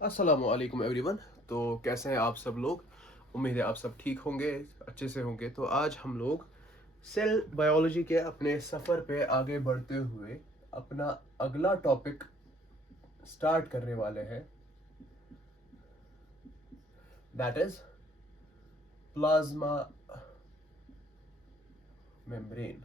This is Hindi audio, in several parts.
अस्सलामुअलैकुम एवरीवन। तो कैसे हैं आप सब लोग? उम्मीद है आप सब ठीक होंगे, अच्छे से होंगे। तो आज हम लोग सेल बायोलॉजी के अपने सफ़र पे आगे बढ़ते हुए अपना अगला टॉपिक स्टार्ट करने वाले हैं, that is plasma membrane.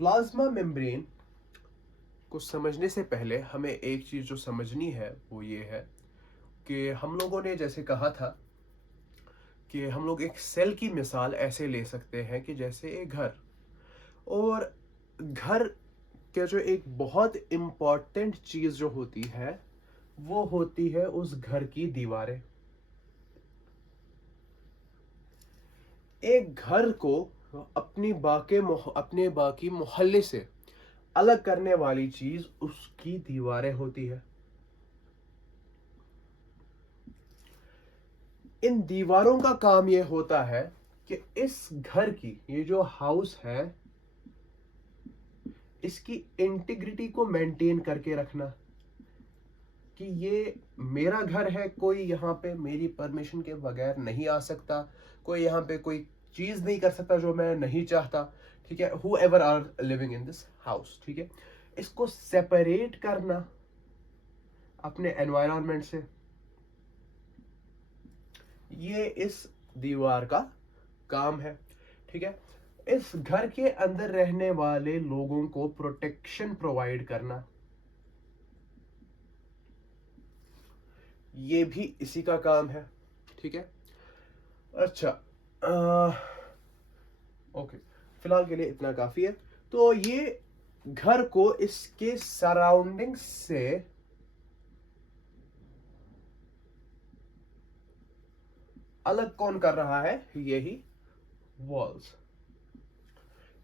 Plasma membrane को समझने से पहले हमें एक चीज़ जो समझनी है वो ये है कि हम लोगों ने जैसे कहा था कि हम लोग एक सेल की मिसाल ऐसे ले सकते हैं कि जैसे एक घर, और घर के जो एक बहुत इम्पॉर्टेंट चीज़ जो होती है वो होती है उस घर की दीवारें। एक घर को अपने बाकी मोहल्ले से अलग करने वाली चीज उसकी दीवारें होती है। इन दीवारों का काम यह होता है कि इस घर की ये जो हाउस है इसकी इंटीग्रिटी को मेंटेन करके रखना कि ये मेरा घर है, कोई यहाँ पे मेरी परमिशन के बगैर नहीं आ सकता, कोई यहाँ पे कोई चीज नहीं कर सकता जो मैं नहीं चाहता। ठीक है, whoever are living in this house. ठीक है, इसको सेपरेट करना अपने एनवायरनमेंट से, ये इस दीवार का काम है। ठीक है, इस घर के अंदर रहने वाले लोगों को प्रोटेक्शन प्रोवाइड करना, ये भी इसी का काम है। ठीक है, अच्छा, ओके, फिलहाल के लिए इतना काफी है। तो ये घर को इसके सराउंडिंग से अलग कौन कर रहा है? यही वॉल्स।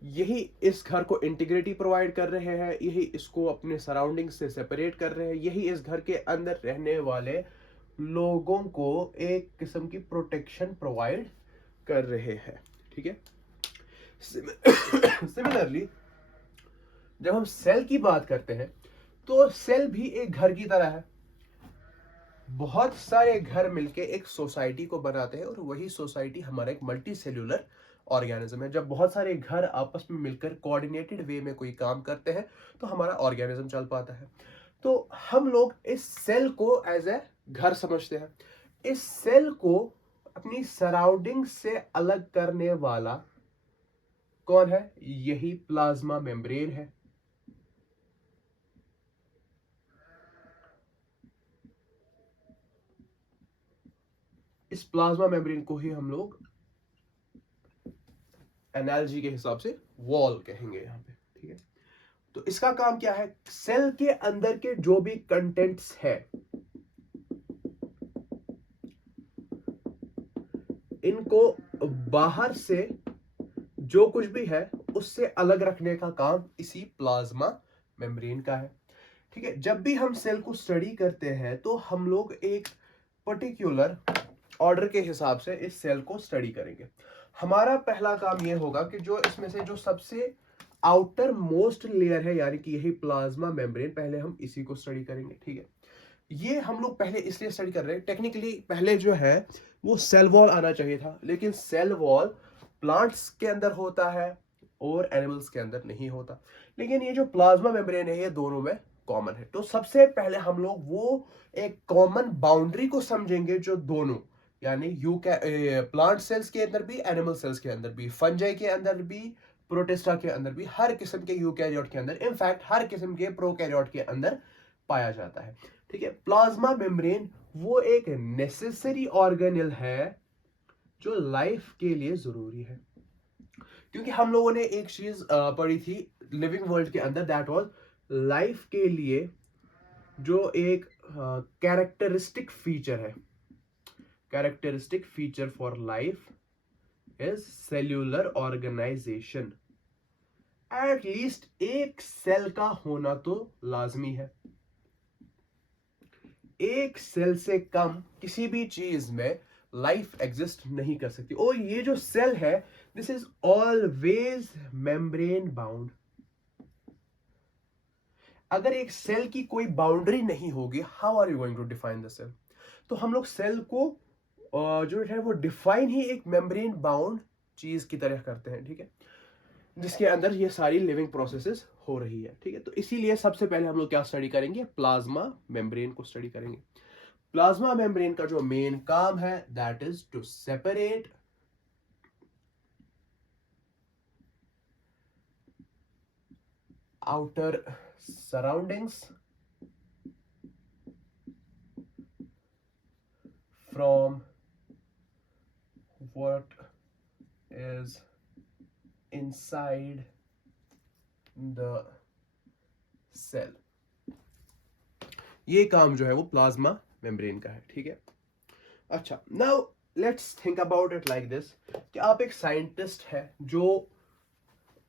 यही इस घर को इंटीग्रिटी प्रोवाइड कर रहे हैं, यही इसको अपने सराउंडिंग से सेपरेट कर रहे हैं, यही इस घर के अंदर रहने वाले लोगों को एक किस्म की प्रोटेक्शन प्रोवाइड कर रहे हैं। ठीक है, सिमिलरली जब हम सेल की बात करते हैं तो सेल भी एक घर की तरह है। बहुत सारे घर मिलके एक सोसाइटी को बनाते हैं और वही सोसाइटी हमारा एक मल्टी सेल्यूलर ऑर्गेनिज्म है। जब बहुत सारे घर आपस में मिलकर कोऑर्डिनेटेड वे में कोई काम करते हैं तो हमारा ऑर्गेनिज्म चल पाता है। तो हम लोग इस सेल को एज ए घर समझते हैं। इस सेल को अपनी सराउंडिंग से अलग करने वाला कौन है? यही प्लाज्मा मेम्ब्रेन है। इस प्लाज्मा मेम्ब्रेन को ही हम लोग एनालॉजी के हिसाब से वॉल कहेंगे यहाँ पे। ठीक है, तो इसका काम क्या है? सेल के अंदर के जो भी कंटेंट्स है इनको बाहर से जो कुछ भी है उससे अलग रखने का काम इसी प्लाज्मा मेम्ब्रेन का है। ठीक है, जब भी हम सेल को स्टडी करते हैं तो हम लोग एक पर्टिकुलर ऑर्डर के हिसाब से इस सेल को स्टडी करेंगे। हमारा पहला काम यह होगा कि जो इसमें से जो सबसे आउटर मोस्ट लेयर है यानी कि यही प्लाज्मा मेम्ब्रेन, पहले हम इसी को स्टडी करेंगे। ठीक है, ये हम लोग पहले इसलिए स्टडी कर रहे हैं, टेक्निकली पहले जो है वो सेल वॉल आना चाहिए था, लेकिन सेल वॉल प्लांट्स के अंदर होता है और एनिमल्स के अंदर नहीं होता। लेकिन ये जो प्लाज्मा मेम्ब्रेन है ये दोनों में कॉमन है। तो सबसे पहले हम लोग वो एक कॉमन बाउंड्री को समझेंगे जो दोनों, यानी प्लांट सेल्स के अंदर भी, एनिमल सेल्स के अंदर भी, फंजाई के अंदर भी, प्रोटिस्टा के अंदर भी, हर किस्म के यूकैरियोट के अंदर, इनफैक्ट हर किस्म के प्रोकैरियोट के अंदर पाया जाता है। ठीक है, प्लाज्मा मेम्ब्रेन वो एक नेसेसरी ऑर्गेनेल है जो लाइफ के लिए जरूरी है। क्योंकि हम लोगों ने एक चीज पढ़ी थी लिविंग वर्ल्ड के अंदर, दैट वाज लाइफ के लिए जो एक कैरेक्टरिस्टिक फीचर है, characteristic feature for life is cellular organization. At least एक सेल का होना तो लाजमी है। एक सेल से कम किसी भी चीज में लाइफ एग्जिस्ट नहीं कर सकती। और ये जो सेल है this is always membrane bound. अगर एक सेल की कोई बाउंड्री नहीं होगी, how are you going to define the cell? तो हम लोग सेल को जो है वो डिफाइन ही एक मेम्ब्रेन बाउंड चीज की तरह करते हैं, ठीक है, जिसके अंदर ये सारी लिविंग प्रोसेसेस हो रही है, ठीक है। तो इसीलिए सबसे पहले हम लोग क्या स्टडी करेंगे? प्लाज्मा मेम्ब्रेन को स्टडी करेंगे। प्लाज्मा मेम्ब्रेन का जो मेन काम है that is to separate outer surroundings from what is inside the cell। ये काम जो है वो प्लाज्मा मेम्ब्रेन का है, ठीक है। अच्छा, now let's think about it like this कि आप एक साइंटिस्ट है जो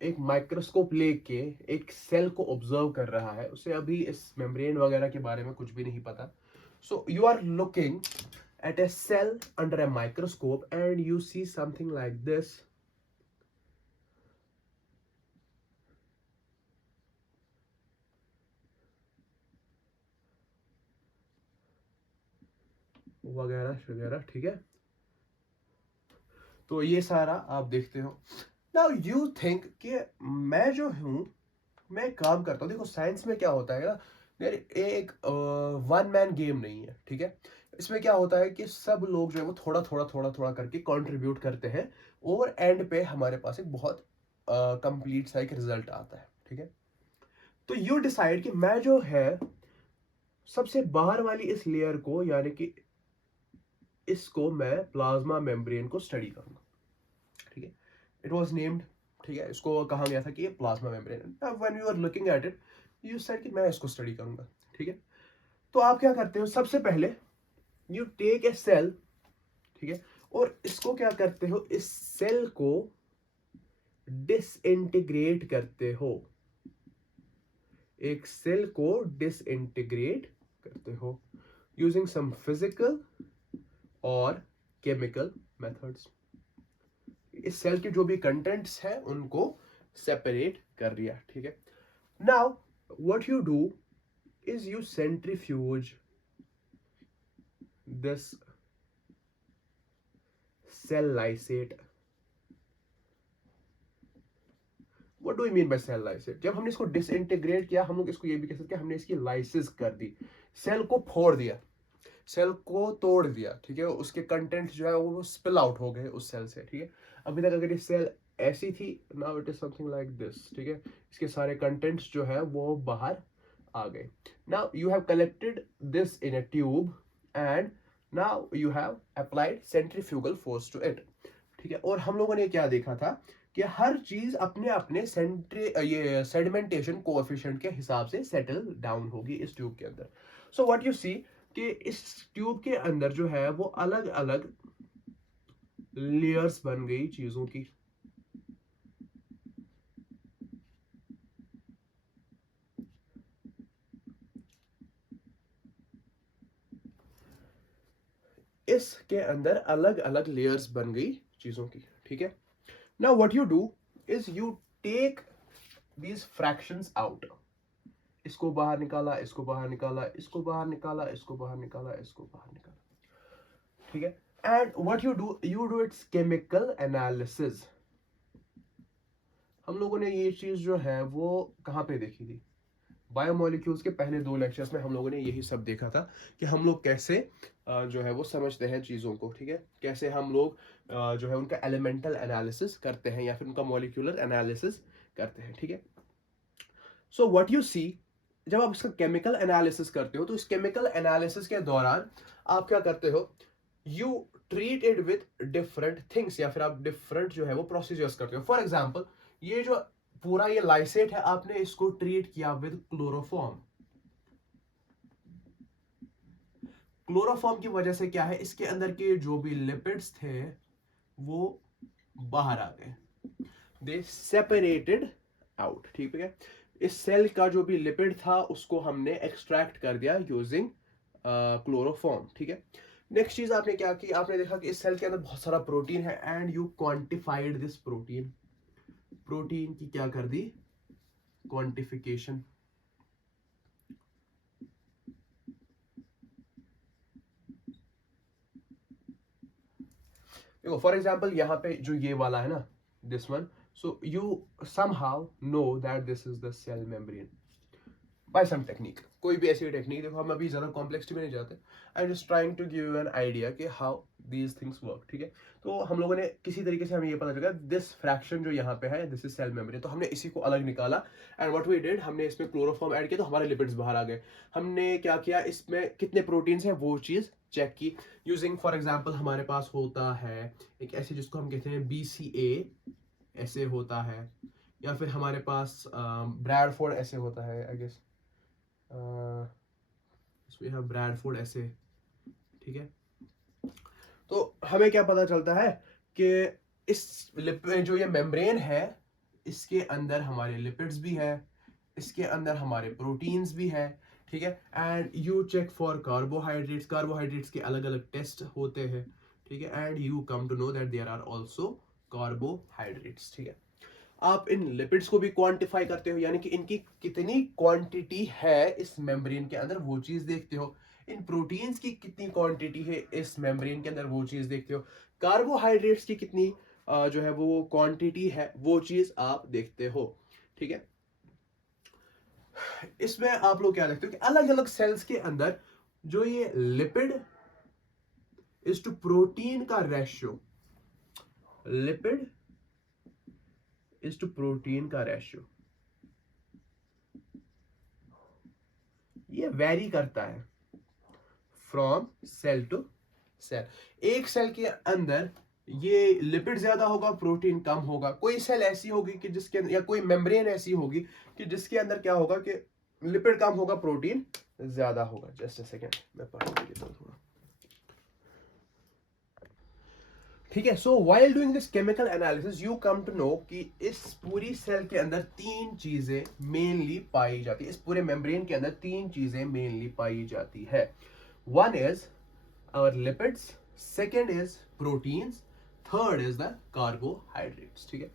एक माइक्रोस्कोप लेके एक सेल को ऑब्जर्व कर रहा है, उसे अभी इस मेम्ब्रेन वगैरह के बारे में कुछ भी नहीं पता। So you are looking at a cell under a microscope and you see something like this। वगैरह वगैरह, ठीक है। तो ये सारा आप देखते हो। नाउ यू थिंक कि मैं जो हूं, मैं काम करता हूं। देखो साइंस में क्या होता है ना यार, एक वन मैन गेम नहीं है, ठीक है। इसमें क्या होता है कि सब लोग जो है वो थोड़ा थोड़ा थोड़ा थोड़ा करके कंट्रीब्यूट करते हैं और एंड पे हमारे पास एक बहुत कंप्लीट सा एक रिजल्ट आता है, ठीक है। तो यू डिसाइड कि मैं जो है सबसे बाहर वाली इस लेयर को, यानी कि इसको मैं प्लाज्मा मेम्ब्रेन को स्टडी करूंगा, ठीक है। इट वाज नेम्ड, ठीक है, इसको कहा गया था कि ये plasma membrane. When you are looking at it you said कि मैं इसको स्टडी करूंगा, ठीक है। तो आप क्या करते हो? सबसे पहले यू टेक ए सेल, ठीक है, और इसको क्या करते हो? इस सेल को डिसइंटीग्रेट करते हो। एक सेल को डिसइंटीग्रेट करते हो यूजिंग सम फिजिकल और केमिकल मेथड्स। इस सेल के जो भी कंटेंट्स हैं उनको सेपरेट कर दिया, ठीक है। Now what you do is you centrifuge this cell lysate. What do you mean by cell lysate? जब हमने इसको डिसइंटीग्रेट किया, हम लोग इसको ये भी कह सकते हैं हमने इसकी लाइसिस कर दी, सेल को फोड़ दिया, सेल को तोड़ दिया, ठीक है। उसके कंटेंट जो है वो स्पिल आउट हो गए उस सेल से, ठीक है। अभी तक अगर ये सेल ऐसी थी, now it is something like this, ठीक है। इसके सारे कंटेंट्स जो है वो बाहर आ गए। Now you have collected this in a tube and now you have applied centrifugal force to it, ठीक है। और हम लोगों ने क्या देखा था कि हर चीज अपने अपने ये सेडिमेंटेशन कोएफिशिएंट के हिसाब से सेटल डाउन होगी इस ट्यूब के अंदर। सो व्हाट यू सी कि इस ट्यूब के अंदर जो है वो अलग अलग लेयर्स बन गई चीजों की। इसके अंदर अलग अलग लेयर्स बन गई चीजों की, ठीक है। Now what you do is you take these fractions out. इसको बाहर निकाला, इसको बाहर निकाला, इसको बाहर निकाला, इसको बाहर निकाला, इसको बाहर निकाला, ठीक है। And what you do it's chemical analysis. हम लोगों ने ये चीज जो है वो कहाँ पे देखी थी? बायोमोलिक्यूल्स के पहले 2 लेक्चर्स में हम लोगों ने यही सब देखा था कि हम लोग कैसे जो है वो समझते हैं चीज़ों को, ठीक है। कैसे हम लोग जो है उनका एलिमेंटल एनालिसिस करते हैं या फिर उनका मॉलिक्यूलर एनालिसिस करते हैं, ठीक है। सो व्हाट यू सी, जब आप इसका केमिकल एनालिसिस करते हो तो इस केमिकल एनालिसिस के दौरान आप क्या करते हो? You treat it with different things, या फिर आप डिफरेंट जो है वो प्रोसीजर्स करते हो। फॉर एग्जाम्पल, ये जो पूरा ये लाइसेट है, आपने इसको ट्रीट किया विद क्लोरोफॉर्म। क्लोरोफॉर्म की वजह से क्या है, इसके अंदर के जो भी लिपिड्स थे वो बाहर आ गए, दे सेपरेटेड आउट, ठीक है। इस सेल का जो भी लिपिड था उसको हमने एक्सट्रैक्ट कर दिया यूजिंग क्लोरोफॉर्म, ठीक है। नेक्स्ट चीज आपने क्या की, आपने देखा कि इस सेल के अंदर बहुत सारा प्रोटीन है and you quantified this protein, protein की क्या कर दी, क्वांटिफिकेशन। देखो फॉर एग्जांपल यहाँ पे जो ये वाला है ना, this one, so you somehow know that this is the cell membrane by some technique, कोई भी ऐसी टेक्निक। देखो हम अभी ज्यादा कॉम्प्लेक्सिटी में नहीं जाते, I am just trying to give you an idea कि हाउ दीज थिंग्स वर्क, ठीक है। तो हम लोगों ने किसी तरीके से हमें ये पता चला दिस फ्रैक्शन जो यहाँ पे है दिस इज सेल मेम्ब्रेन, तो हमने इसी को अलग निकाला एंड व्हाट वी डिड, हमने इसमें क्लोरोफॉर्म ऐड किया तो हमारे लिपिड्स बाहर आ गए। हमने क्या किया, इसमें कितने प्रोटीन्स हैं वो चीज चेक की यूजिंग, फॉर एग्जाम्पल हमारे पास होता है एक ऐसे जिसको हम कहते हैं BCA, ऐसे होता है, या फिर हमारे पास ब्रैडफोर्ड ऐसे होता है, आई गेस ब्रैडफोर्ड ऐसे, ठीक है। तो हमें क्या पता चलता है कि इस जो ये मेम्ब्रेन है इसके अंदर हमारे लिपिड्स भी है, इसके अंदर हमारे प्रोटीन्स भी है, ठीक है। And you check for carbohydrates, carbohydrates के अलग अलग टेस्ट होते हैं, ठीक है। And you come to know that there are also carbohydrates, ठीक है। आप इन लिपिड्स को भी क्वांटिफाई करते हो, यानी कि इनकी कितनी क्वांटिटी है इस मेम्ब्रेन के अंदर वो चीज देखते हो। इन प्रोटीन्स की कितनी क्वांटिटी है इस मेम्ब्रेन के अंदर वो चीज देखते हो। कार्बोहाइड्रेट्स की कितनी जो है वो क्वांटिटी है वो चीज आप देखते हो, ठीक है। इसमें आप लोग क्या देखते हो कि अलग अलग सेल्स के अंदर जो ये लिपिड इज टू प्रोटीन का ratio, lipid is to protein का रेशियो ये वेरी करता है फ्रॉम सेल टू सेल। एक सेल के अंदर ये लिपिड ज्यादा होगा, प्रोटीन कम होगा। कोई सेल ऐसी होगी कि जिसके अंदर, या कोई मेम्ब्रेन ऐसी होगी कि जिसके अंदर क्या होगा कि लिपिड कम होगा, प्रोटीन ज्यादा होगा। जस्ट अ सेकेंड, मैं पढ़ देता हूं थोड़ा, ठीक है। So while doing this chemical analysis you come to know कि इस पूरी सेल के अंदर तीन चीजें मेनली पाई जाती है, इस पूरे मेम्ब्रेन के अंदर तीन चीजें मेनली पाई जाती है। One is our lipids, second is proteins, third is the carbohydrates, ठीक है।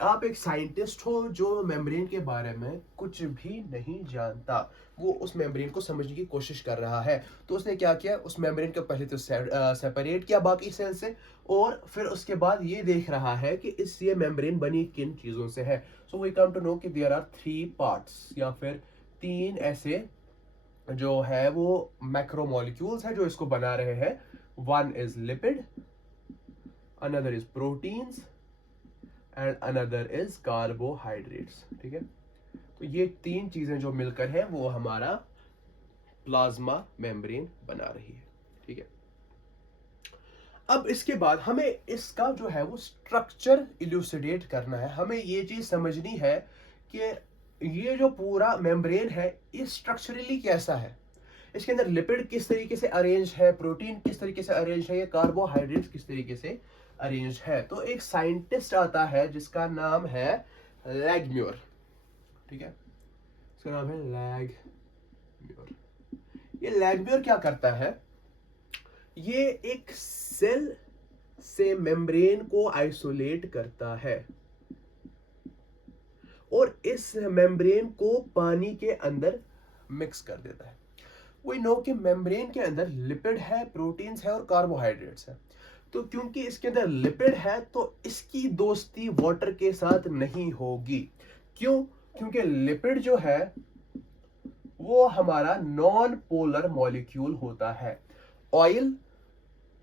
आप एक साइंटिस्ट हो जो मेम्ब्रेन के बारे में कुछ भी नहीं जानता, वो उस मेम्ब्रेन को समझने की कोशिश कर रहा है, तो उसने क्या किया, उस मेम्ब्रेन को पहले तो सेपरेट किया बाकी सेल से, और फिर उसके बाद ये देख रहा है कि इस ये मेम्ब्रेन बनी किन चीजों से है। So we come to know कि देयर आर 3 पार्ट्स, या फिर तीन ऐसे जो है वो मैक्रोमोलिक्यूल्स है जो इसको बना रहे हैं। One is lipid, another is proteins and another is carbohydrates, ठीक है। तो ये तीन चीजें जो मिलकर है वो हमारा प्लाज्मा मेम्ब्रेन बना रही है, ठीक है। अब इसके बाद हमें इसका जो है वो स्ट्रक्चर इल्यूसिडेट करना है, हमें ये चीज समझनी है कि ये जो पूरा मेम्ब्रेन है ये स्ट्रक्चरली कैसा है, इसके अंदर लिपिड किस तरीके से अरेंज है, प्रोटीन किस तरीके से अरेंज है, ये कार्बोहाइड्रेट्स किस तरीके से अरेंज है। तो एक साइंटिस्ट आता है जिसका नाम है लैगम्योर, ठीक है, इसका नाम है लैगम्योर। ये लैगम्योर क्या करता है, ये एक सेल से मेम्ब्रेन को आइसोलेट करता है और इस मेम्ब्रेन को पानी के अंदर मिक्स कर देता है। वी नो कि मेम्ब्रेन के अंदर लिपिड है, प्रोटीन्स है और कार्बोहाइड्रेट्स है। तो क्योंकि इसके अंदर लिपिड है तो इसकी दोस्ती वाटर के साथ नहीं होगी। क्यों? क्योंकि लिपिड जो है वो हमारा नॉन पोलर मॉलिक्यूल होता है। ऑयल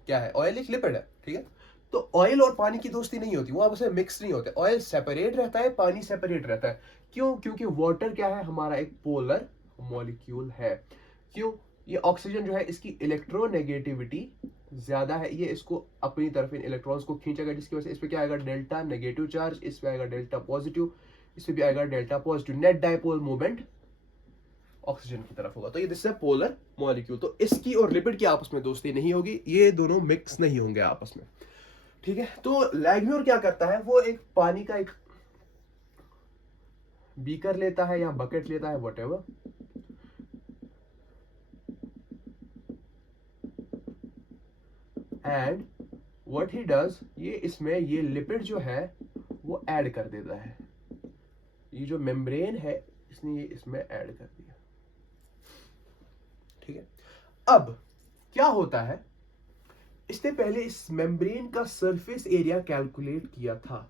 क्या है? ऑयल एक लिपिड है, ठीक है। तो ऑयल और पानी की दोस्ती नहीं होती, वो आपस में मिक्स नहीं होते। ऑयल सेपरेट रहता है, पानी सेपरेट रहता है। क्यों? क्योंकि वाटर क्या है, हमारा एक पोलर मॉलिक्यूल है। क्यों? ये ऑक्सीजन जो है इसकी इलेक्ट्रोनेगेटिविटी ज्यादा है, ये इसको अपनी तरफ इन इलेक्ट्रॉन्स को खींचेगा, जिसकी वजह से इस पे क्या आएगा, डेल्टा नेगेटिव चार्ज, इस पे आएगा डेल्टा पॉजिटिव, इस पे भी आएगा delta positive. Net dipole movement oxygen की तरफ होगा। तो ये दिस इज पोलर मॉलिक्यूल। तो इसकी और लिपिड की आपस में दोस्ती नहीं होगी, ये दोनों मिक्स नहीं होंगे आपस में, ठीक है। तो लैगम्योर क्या करता है, वो एक पानी का एक बीकर लेता है या बकेट लेता है, whatever, and what he does, ये इसमें ये लिपिड जो है वो ऐड कर देता है, ये जो मेम्ब्रेन है इसने ये इसमें ऐड कर दिया। ठीक है, अब क्या होता है, इसने पहले इस मेम्ब्रेन का सरफेस एरिया कैलकुलेट किया था।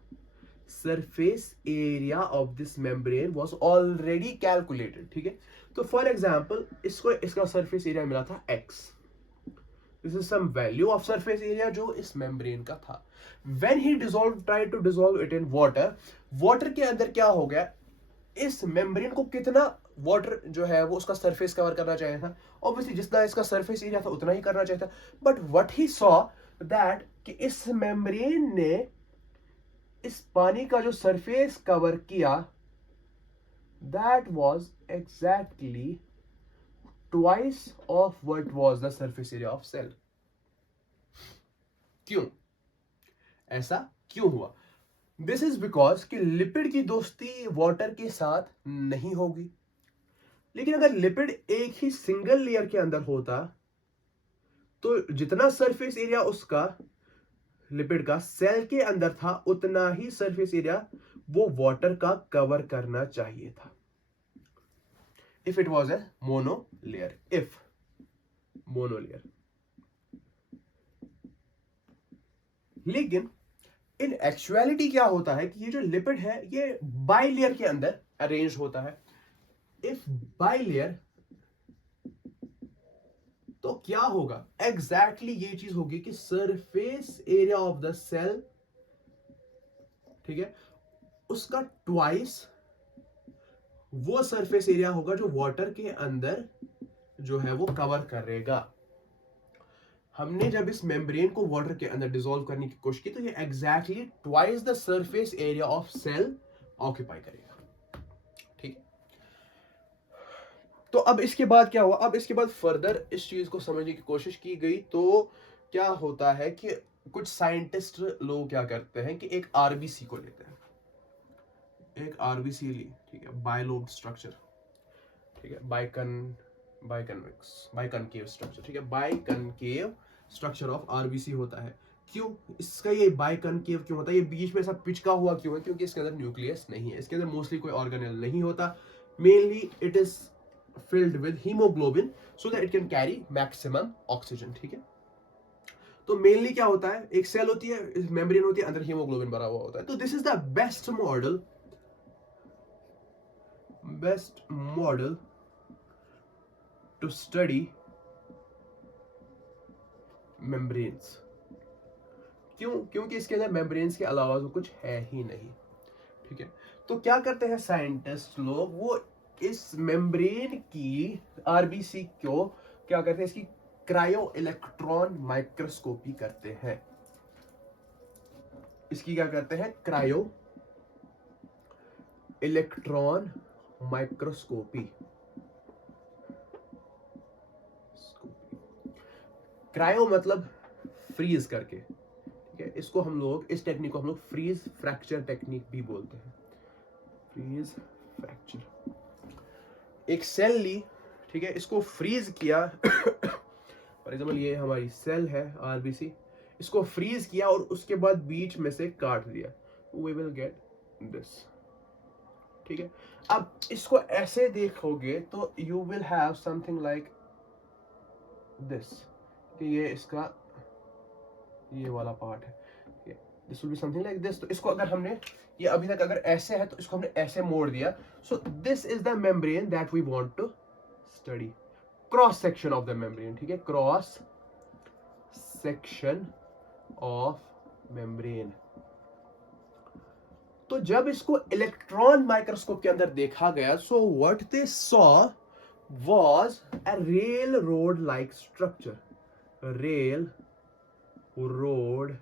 Surface area of this membrane was already calculated. ठीक है, तो फॉर एग्जांपल इसको इसका सरफेस एरिया मिला था x, this is some value of surface area जो इस मेम्ब्रेन का था। When he dissolve try to dissolve it in water, water के अंदर क्या हो गया, इस मेम्ब्रेन को कितना वाटर जो है वो उसका सरफेस कवर करना चाहिए था, ऑब्वियसली जितना इसका सरफेस एरिया था उतना ही करना चाहिए था, but what he saw that कि इस मेम्ब्रेन ने इस पानी का जो सरफेस कवर किया that was exactly twice of what was the surface area of cell. क्यों ऐसा क्यों हुआ? दिस इज बिकॉज कि लिपिड की दोस्ती वाटर के साथ नहीं होगी, लेकिन अगर लिपिड एक ही सिंगल लेयर के अंदर होता तो जितना सरफेस एरिया उसका लिपिड का सेल के अंदर था उतना ही सरफेस एरिया वो वाटर का कवर करना चाहिए था, if it was a monolayer, if monolayer. लेकिन इन एक्चुअलिटी क्या होता है कि ये जो लिपिड है ये बाइलेयर के अंदर अरेंज होता है। इफ बाइलेयर तो क्या होगा, एग्जैक्टली ये चीज होगी कि surface area of the cell, ठीक है, उसका ट्वाइस वो सरफेस एरिया होगा जो वाटर के अंदर जो है वो कवर करेगा। हमने जब इस मेम्ब्रेन को वाटर के अंदर डिसॉल्व करने की कोशिश की तो ये exactly twice the surface area of cell occupy करेगा। ठीक है, तो अब इसके बाद क्या हुआ, अब इसके बाद फर्दर इस चीज को समझने की कोशिश की गई तो क्या होता है कि कुछ साइंटिस्ट लोग क्या करते हैं कि एक आरबीसी को लेते हैं, एक आरबीसी ली, ठीक है, बायलोब स्ट्रक्चर, ठीक है, बाइकनकेव स्ट्रक्चर, ठीक है, बाइकनकेव स्ट्रक्चर ऑफ आरबीसी होता है। क्यों इसका ये बाइकनकेव क्यों होता है, ये बीच में सब पिचका हुआ क्यों है, क्योंकि इसके अंदर न्यूक्लियस नहीं है, इसके अंदर मोस्टली कोई ऑर्गेनेल नहीं होता, mainly it is filled with hemoglobin so that it can carry maximum oxygen। ठीक है, तो मेनली क्या होता है, एक सेल होती है, मेम्ब्रेन होती है, अंदर हीमोग्लोबिन भरा हुआ होता है। तो this is the best model to study membranes. क्यों, क्योंकि इसके अंदर मेम्ब्रेन्स के अलावा तो कुछ है ही नहीं। ठीक है, तो क्या करते हैं साइंटिस्ट लोग, वो इस मेम्ब्रेन की आरबीसी को क्या करते हैं, इसकी क्रायो इलेक्ट्रॉन माइक्रोस्कोपी करते हैं। इसकी क्या करते हैं, क्रायो इलेक्ट्रॉन माइक्रोस्कोपी। क्रायो मतलब फ्रीज करके, ठीक है, इसको हम लोग, इस टेक्निक को हम लोग फ्रीज फ्रैक्चर टेक्निक भी बोलते हैं, फ्रीज फ्रैक्चर। एक सेल ली, ठीक है, इसको फ्रीज किया फॉर एग्जाम्पल ये हमारी सेल है आरबीसी, इसको फ्रीज किया और उसके बाद बीच में से काट दिया, वी विल गेट दिस। ठीक है, अब इसको ऐसे देखोगे तो you will have something like this, ये इसका ये वाला पार्ट है, this will be something like this. तो इसको अगर हमने, ये अभी तक अगर ऐसे है तो इसको हमने ऐसे मोड़ दिया, so this is the membrane that we want to study, cross section of the membrane. ठीक है, क्रॉस सेक्शन ऑफ मेम्ब्रेन। तो जब इसको इलेक्ट्रॉन माइक्रोस्कोप के अंदर देखा गया, so what they saw was a rail road like structure, rail road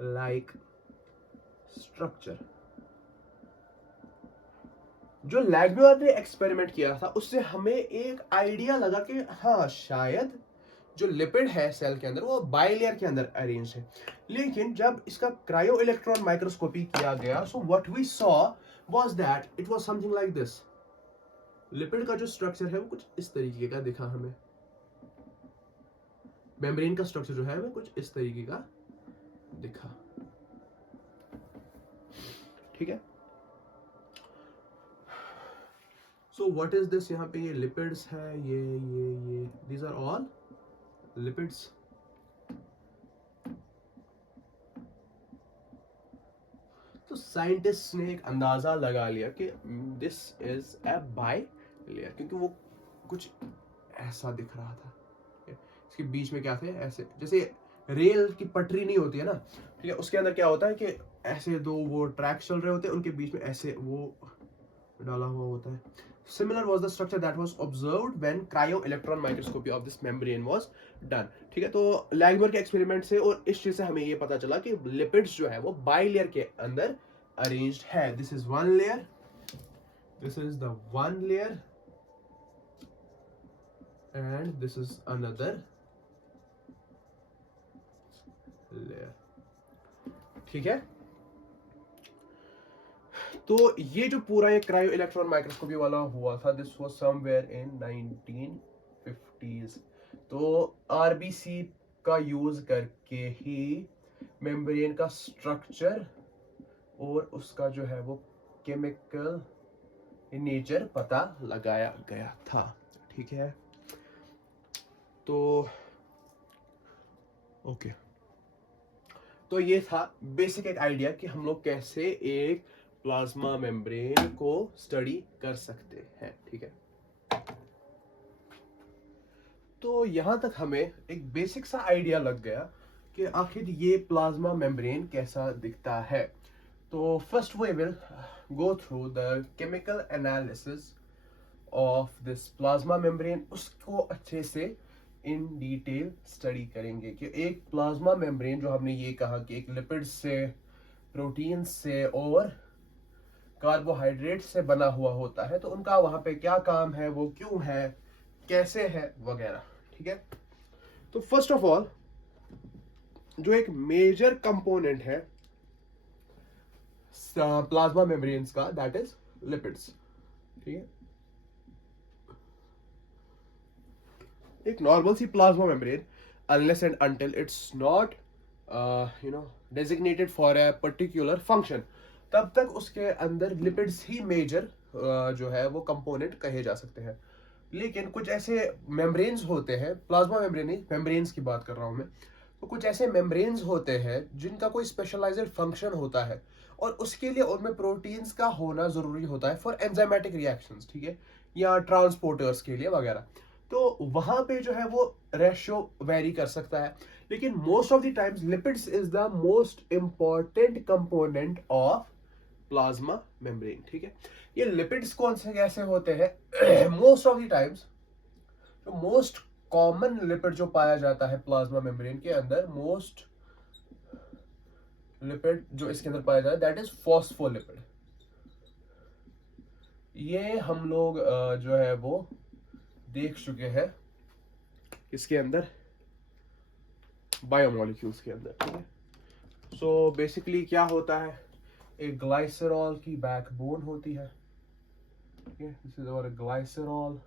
like structure. जो लैग्म्योर ने एक्सपेरिमेंट किया था उससे हमें एक आइडिया लगा कि हाँ शायद जो लिपिड है सेल के अंदर वो बाइलेयर के अंदर अरेंज है। लेकिन जब इसका क्रायो इलेक्ट्रॉन माइक्रोस्कोपी किया गया, so what we saw was that it was something like this. Lipid का जो स्ट्रक्चर है वो कुछ इस तरीके का दिखा हमें, मेम्ब्रेन का स्ट्रक्चर जो है हमें कुछ इस तरीके का दिखा, ठीक है। सो व्हाट इज दिस, यहाँ पे ये लिपिड्स है, ये दीज आर ऑल लिपिड्स। तो साइंटिस्ट ने एक अंदाजा लगा लिया कि this is a by layer, क्योंकि वो कुछ ऐसा दिख रहा था। इसके बीच में क्या थे, ऐसे जैसे रेल की पटरी नहीं होती है ना, ठीक है, उसके अंदर क्या होता है कि ऐसे दो वो ट्रैक चल रहे होते हैं, उनके बीच में ऐसे वो डाला हुआ होता है। Similar was the structure that was observed when cryo-electron microscopy of this membrane was done. ठीक है, तो लैंगमर के एक्सपेरिमेंट से और इस चीज से हमें ये पता चला कि लिपिड्स जो है वो बाइलेयर के अंदर अरेंज्ड है। This is one layer, this is the one layer and this is another layer, ठीक है। तो ये जो पूरा ये क्रायो इलेक्ट्रॉन माइक्रोस्कोपी वाला हुआ था, this was somewhere in 1950s। तो आरबीसी का यूज करके ही मेम्ब्रेन का स्ट्रक्चर और उसका जो है वो केमिकल नेचर पता लगाया गया था, ठीक है। तो ओके, तो ये था बेसिक एक आइडिया कि हम लोग कैसे एक प्लाज्मा मेम्ब्रेन को स्टडी कर सकते हैं, ठीक है। तो यहां तक हमें एक बेसिक सा आइडिया लग गया कि आखिर ये प्लाज्मा मेम्ब्रेन कैसा दिखता है। तो first we will go through the chemical analysis of this plasma membrane, उसको अच्छे से इन डिटेल स्टडी करेंगे कि एक प्लाज्मा मेम्ब्रेन जो हमने ये कहा कि एक लिपिड से, प्रोटीन से और कार्बोहाइड्रेट से बना हुआ होता है, तो उनका वहां पे क्या काम है, वो क्यों है, कैसे है वगैरह, ठीक है। तो फर्स्ट ऑफ ऑल जो एक मेजर कंपोनेंट है प्लाज्मा मेम्ब्रेन्स का, दैट इज लिपिड्स, ठीक है। एक नॉर्मल सी plasma membrane, unless and until it's not designated for a particular function, तब तक उसके अंदर लिपिड्स ही मेजर जो है वो कंपोनेंट कहे जा सकते हैं। लेकिन कुछ ऐसे मेम्ब्रेन्स होते हैं, प्लाज्मा मेम्ब्रेन नहीं, मेम्ब्रेन्स की बात कर रहा हूं मैं, तो कुछ ऐसे मेम्ब्रेन्स होते हैं जिनका कोई स्पेशलाइज्ड फंक्शन होता है और उसके लिए उनमें प्रोटीन्स का होना जरूरी होता है फॉर एंजाइमेटिक रिएक्शंस, ठीक है, या ट्रांसपोर्टर्स के लिए वगैरह। तो वहां पे जो है वो रेशियो वेरी कर सकता है, लेकिन most of the times lipids is the most important component of plasma membrane, ठीक है। ये लिपिड्स कौन से कैसे होते हैं, मोस्ट ऑफ द टाइम्स जो मोस्ट कॉमन लिपिड जो पाया जाता है प्लाज्मा मेम्ब्रेन के अंदर, मोस्ट लिपिड जो इसके अंदर पाया जाता है, दैट इज फॉस्फोलिपिड। ये हम लोग जो है वो देख चुके हैं इसके अंदर बायोमोलिक्यूल्स के अंदर, ठीक है। सो बेसिकली क्या होता है, एक ग्लाइसरॉल की बैकबोन होती है, ठीक है, दिस इज आवर ग्लाइसरॉल।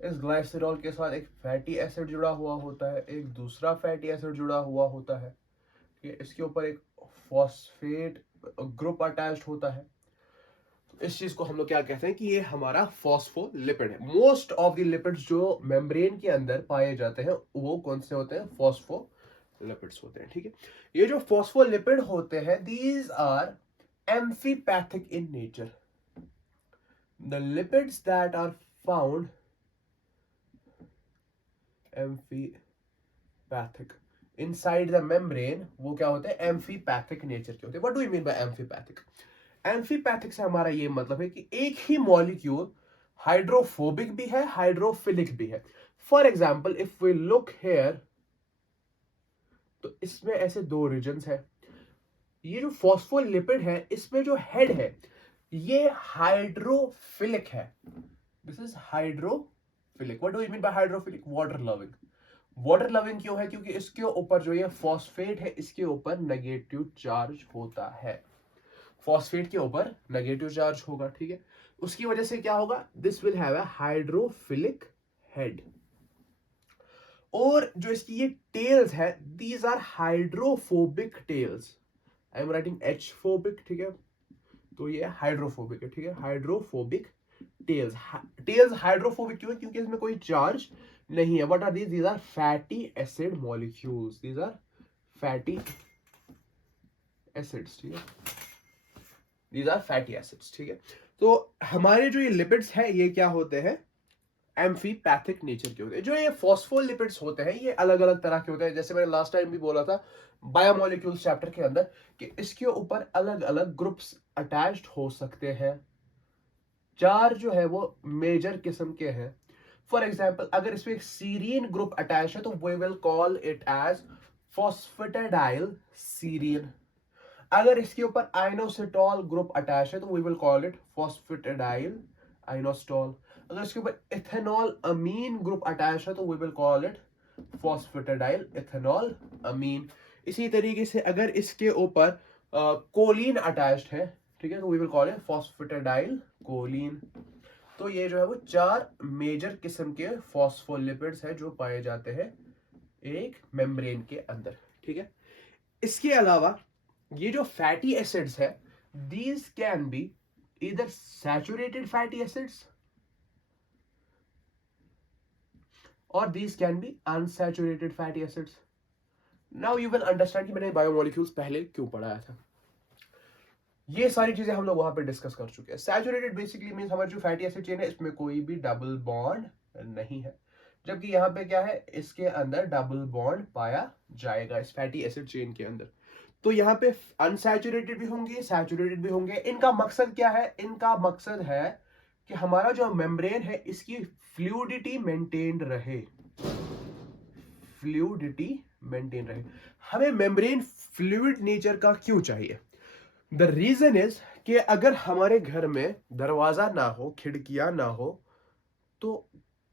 इस ग्लाइसरॉल के साथ एक फैटी एसिड जुड़ा हुआ होता है, एक दूसरा फैटी एसिड जुड़ा हुआ होता है, ठीक है, इसके ऊपर एक फॉस्फेट ग्रुप अटैच्ड होता है। तो इस चीज को हम लोग क्या कहते हैं कि ये हमारा फॉस्फोलिपिड है। मोस्ट ऑफ द लिपिड्स जो मेम्ब्रेन के अंदर पाए जाते हैं वो कौन से होते हैं, फॉस्फोलिपिड्स होते हैं, ठीक है। ये जो फॉस्फोलिपिड होते हैं, these are amphipathic in nature. The lipids that are found amphipathic inside the membrane, वो क्या होते हैं, एम्फीपैथिक नेचर के होते हैं। What do you mean by amphipathic? Amphipathic से हमारा ये मतलब है कि एक ही मॉलिक्यूल हाइड्रोफोबिक भी है, हाइड्रोफिलिक भी है। For example if we look here, तो इसमें ऐसे दो रीजन्स है। ये जो फॉस्फोलिपिड है, इसमें जो हेड है ये हाइड्रोफिलिक है, this is hydrophilic. What do you mean bye hydrophilic? Water loving. Water loving क्यों है? क्योंकि इसके ऊपर जो ये फॉस्फेट है, इसके ऊपर नेगेटिव चार्ज होता है, फॉस्फेट के ऊपर नेगेटिव चार्ज होगा, ठीक है। उसकी वजह से क्या होगा, this will have a hydrophilic head. और जो इसकी ये टेल्स है, these are hydrophobic tails. I am writing H phobic, ठीक है, तो ये हाइड्रोफोबिक है, ठीक है, हाइड्रोफोबिक टेल्स। टेल्स हाइड्रोफोबिक क्यों है? क्योंकि इसमें कोई चार्ज नहीं है। What are these? These are fatty acid molecules, these are fatty acids, ठीक है, दीज आर फैटी एसिड्स, ठीक है। तो हमारे जो ये लिपिड्स है ये क्या होते हैं? एम्फीपैथिक नेचर के होते हैं। जो ये फॉस्फोलिपिड्स होते हैं ये अलग अलग तरह के होते हैं, जैसे मैंने लास्ट टाइम भी बोला था बायोमोलिक्यूल्स चैप्टर के अंदर कि इसके ऊपर अलग अलग ग्रुप्स अटैच्ड हो सकते हैं। 4 जो है वो मेजर किस्म के हैं। फॉर एग्जाम्पल अगर इसमें एक सीरीन ग्रुप अटैच है तो we will call it as phosphatidyl serine. अगर इसके ऊपर आइनोसिटॉल ग्रुप अटैच है तो we will call it phosphatidyl inositol. अगर इसके ऊपर इथेनॉल अमीन ग्रुप अटैच है तो we will call it phosphatidyl ethanol amine. इसी तरीके से अगर इसके ऊपर कोलिन अटैच्ड है, ठीक है, तो we will call it phosphatidyl choline. तो ये जो है वो 4 मेजर किस्म के फॉस्फोलिपिड्स है जो पाए जाते हैं एक मेम्ब्रेन के अंदर, ठीक है। इसके अलावा ये जो फैटी एसिड्स है, these can be either saturated fatty acids और these can be unsaturated fatty acids. Now you will understand कि मैंने बायोमोलिक्यूल्स पहले क्यों पढ़ाया था। ये सारी चीजें हम लोग वहां पे डिस्कस कर चुके हैं। सैचुरेटेड बेसिकली मींस हमारी जो फैटी एसिड चेन है इसमें कोई भी डबल बॉन्ड नहीं है, जबकि यहाँ पे क्या है, इसके अंदर डबल बॉन्ड पाया जाएगा इस फैटी एसिड चेन के अंदर। तो यहाँ पे अनसैचुरेटेड भी होंगे, सैचुरेटेड भी होंगे। इनका मकसद क्या है? इनका मकसद है कि हमारा जो मेम्ब्रेन है इसकी फ्लूइडिटी मेंटेन रहे, फ्लूइडिटी मेंटेन रहे। हमें मेम्ब्रेन फ्लूइड नेचर का क्यों चाहिए? द रीजन इज कि अगर हमारे घर में दरवाजा ना हो, खिड़कियां ना हो, तो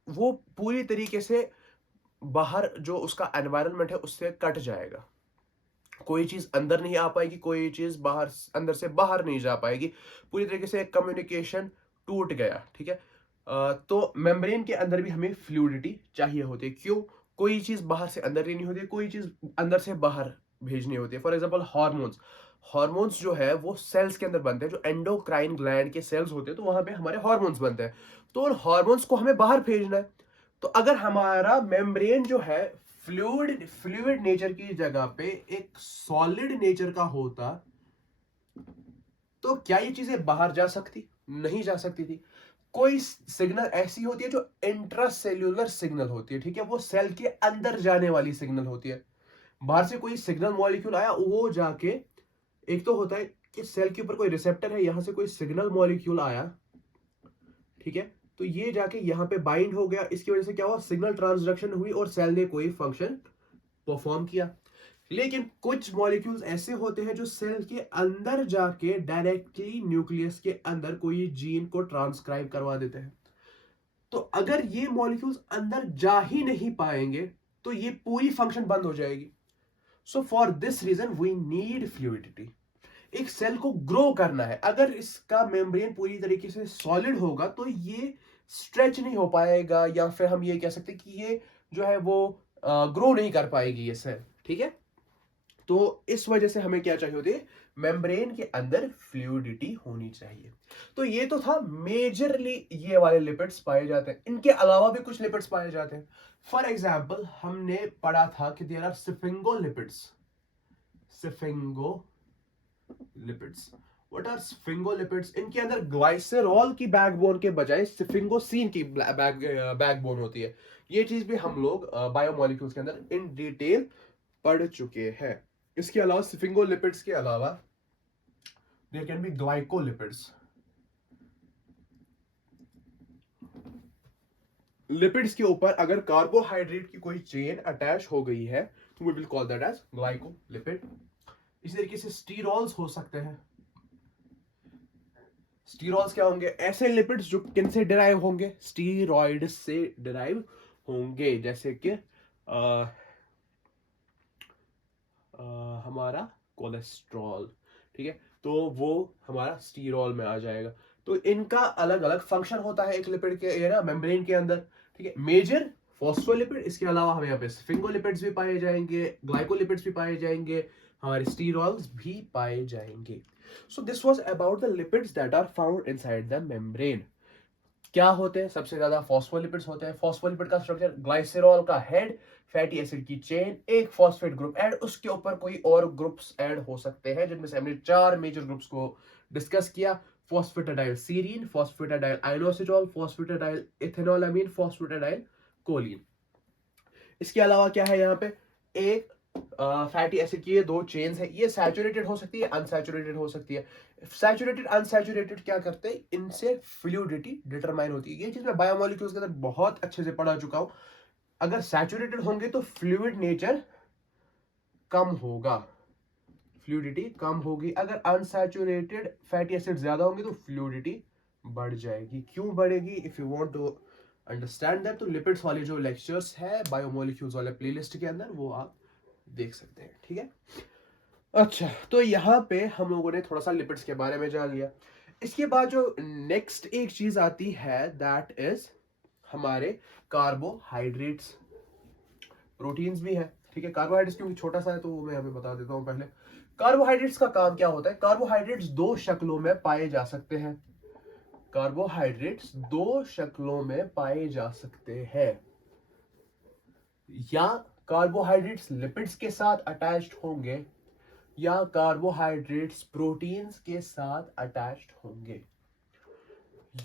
वो पूरी तरीके से बाहर जो उसका एनवायरनमेंट है उससे कट जाएगा। कोई चीज अंदर नहीं आ पाएगी, कोई चीज बाहर अंदर से बाहर नहीं जा पाएगी, पूरी तरीके से कम्युनिकेशन टूट गया, ठीक है। तो मेम्ब्रेन के अंदर भी हमें फ्लूइडिटी चाहिए होती है। क्यों? कोई चीज बाहर से अंदर लेनी होती है, कोई चीज अंदर से बाहर भेजनी होती है। फॉर एग्जांपल हार्मोन्स, हार्मोन्स जो है वो सेल्स के अंदर बनते हैं, जो एंडोक्राइन ग्लैंड के सेल्स होते हैं तो वहां पे हमारे हार्मोन्स बनते हैं। तो उन हार्मोन्स को हमें बाहर भेजना है। तो अगर हमारा मेम्ब्रेन जो है फ्लूइड नेचर की जगह पे एक सॉलिड नेचर का होता तो क्या ये चीजें बाहर जा सकती? नहीं जा सकती थी। कोई सिग्नल ऐसी होती है जो इंट्रासेल्यूलर सिग्नल होती है, ठीक है, वो सेल के अंदर जाने वाली सिग्नल होती है। बाहर से कोई सिग्नल मॉलिक्यूल आया, वो जाके एक तो होता है कि सेल के ऊपर कोई रिसेप्टर है, यहां से कोई सिग्नल मॉलिक्यूल आया, ठीक है, तो ये जाके यहां पे बाइंड हो गया, इसकी वजह से क्या हुआ, सिग्नल ट्रांसडक्शन हुई और सेल ने कोई फंक्शन परफॉर्म किया। लेकिन कुछ मॉलिक्यूल्स ऐसे होते हैं जो सेल के अंदर जाके डायरेक्टली न्यूक्लियस के अंदर कोई जीन को ट्रांसक्राइब करवा देते हैं। तो अगर ये मॉलिक्यूल्स अंदर जा ही नहीं पाएंगे तो ये पूरी फंक्शन बंद हो जाएगी। So for this reason we need fluidity. एक सेल को ग्रो करना है, अगर इसका मेम्ब्रेन पूरी तरीके से सॉलिड होगा तो ये स्ट्रेच नहीं हो पाएगा, या फिर हम ये कह सकते हैं कि ये जो है वो ग्रो नहीं कर पाएगी ये सेल, ठीक है। तो इस वजह से हमें क्या चाहिए होती है? मेम्ब्रेन के अंदर फ्लूइडिटी होनी चाहिए। तो ये तो था मेजरली ये वाले लिपिड्स पाए जाते हैं। इनके अलावा भी कुछ लिपिड्स पाए जाते हैं। फॉर एग्जाम्पल हमने पढ़ा था कि there are sphingolipids. Sphingolipids, what are sphingolipids? इनके अंदर ग्लाइसेरॉल की बैकबोन के बजाय स्फिंगोसिन की बैकबोन होती है। ये चीज भी हम लोग बायोमोलिक्यूल्स के अंदर इन डिटेल पढ़ चुके हैं। इसके अलावा स्फिंगोलिपिड्स के अलावा there can be glycolipids. Lipids के ऊपर अगर कार्बोहाइड्रेट की कोई चेन अटैच हो गई है तो we will call that as glycolipid. इसी तरीके से स्टीरॉल्स हो सकते हैं। स्टीरॉल्स क्या होंगे? ऐसे लिपिड्स जो किन से डिराइव होंगे? स्टीरॉइड से डिराइव होंगे, जैसे कि हमारा कोलेस्ट्रॉल, ठीक है, तो वो हमारा स्टीरॉल में आ जाएगा। तो इनका अलग अलग फंक्शन होता है एक लिपिड के, ये ना, मेम्ब्रेन के अंदर, ठीक है। मेजर फॉस्फोलिपिड, इसके अलावा हमें यहाँ पे स्फिंगोलिपिड्स भी पाए जाएंगे, ग्लाइकोलिपिड्स भी पाए जाएंगे, हमारे स्टीरॉल्स भी पाए जाएंगे। So this was about the lipids that are found inside the membrane. क्या होते हैं? सबसे ज्यादा फॉस्फोलिपिड्स होते हैं। फॉस्फोलिपिड का स्ट्रक्चर, ग्लाइसेरॉल का हेड, फैटी एसिड की चेन, एक फॉस्फेट ग्रुप ऐड, उसके ऊपर कोई और ग्रुप्स ऐड हो सकते हैं, जिनमें से हमने 4 मेजर ग्रुप्स को डिस्कस किया। फॉस्फेटाडाइल सीरीन, फॉस्फेटाडाइल आइनोसिटोल, फॉस्फेटाडाइल इथेनोलामीन, फॉस्फेटाडाइल कोलिन। इसके अलावा क्या है यहाँ पे? एक फैटी एसिड की ये 2 चेन्स है, ये सैचुरेटेड हो सकती है, अनसैचुरेटेड हो सकती है। सैचुरेटेड अनसैचुरेटेड क्या करते हैं? इनसे फ्लूइडिटी डिटरमाइन होती है। ये चीज मैं बायोमोलिक्यूल्स के अंदर बहुत अच्छे से पढ़ा चुका हूं। अगर सैचुरेटेड होंगे तो फ्लूइड नेचर कम होगा, फ्लूइडिटी कम होगी। अगर अनसैचुरेटेड फैटी एसिड ज्यादा होंगे तो फ्लूइडिटी बढ़ जाएगी। क्यों बढ़ेगी? If you want to understand that, तो लिपिड्स वाले जो लेक्चर्स है बायोमोलिक्यूल्स वाले प्लेलिस्ट के अंदर, वो आप देख सकते हैं। ठीक है, अच्छा, तो यहाँ पे हम लोगों ने थोड़ा सा लिपिड्स के बारे में जान लिया। इसके बाद जो नेक्स्ट एक चीज आती है, दैट इज हमारे कार्बोहाइड्रेट्स। प्रोटीन्स भी है, ठीक है। कार्बोहाइड्रेट्स क्योंकि छोटा सा है तो वो मैं यहाँ पे बता देता हूँ पहले। कार्बोहाइड्रेट्स का काम क्या होता है? कार्बोहाइड्रेट्स 2 शक्लों में पाए जा सकते हैं। कार्बोहाइड्रेट्स 2 शक्लों में पाए जा सकते हैं। या कार्बोहाइड्रेट्स लिपिड्स के साथ अटैच्ड होंगे, या कार्बोहाइड्रेट्स प्रोटीन्स के साथ अटैच्ड होंगे,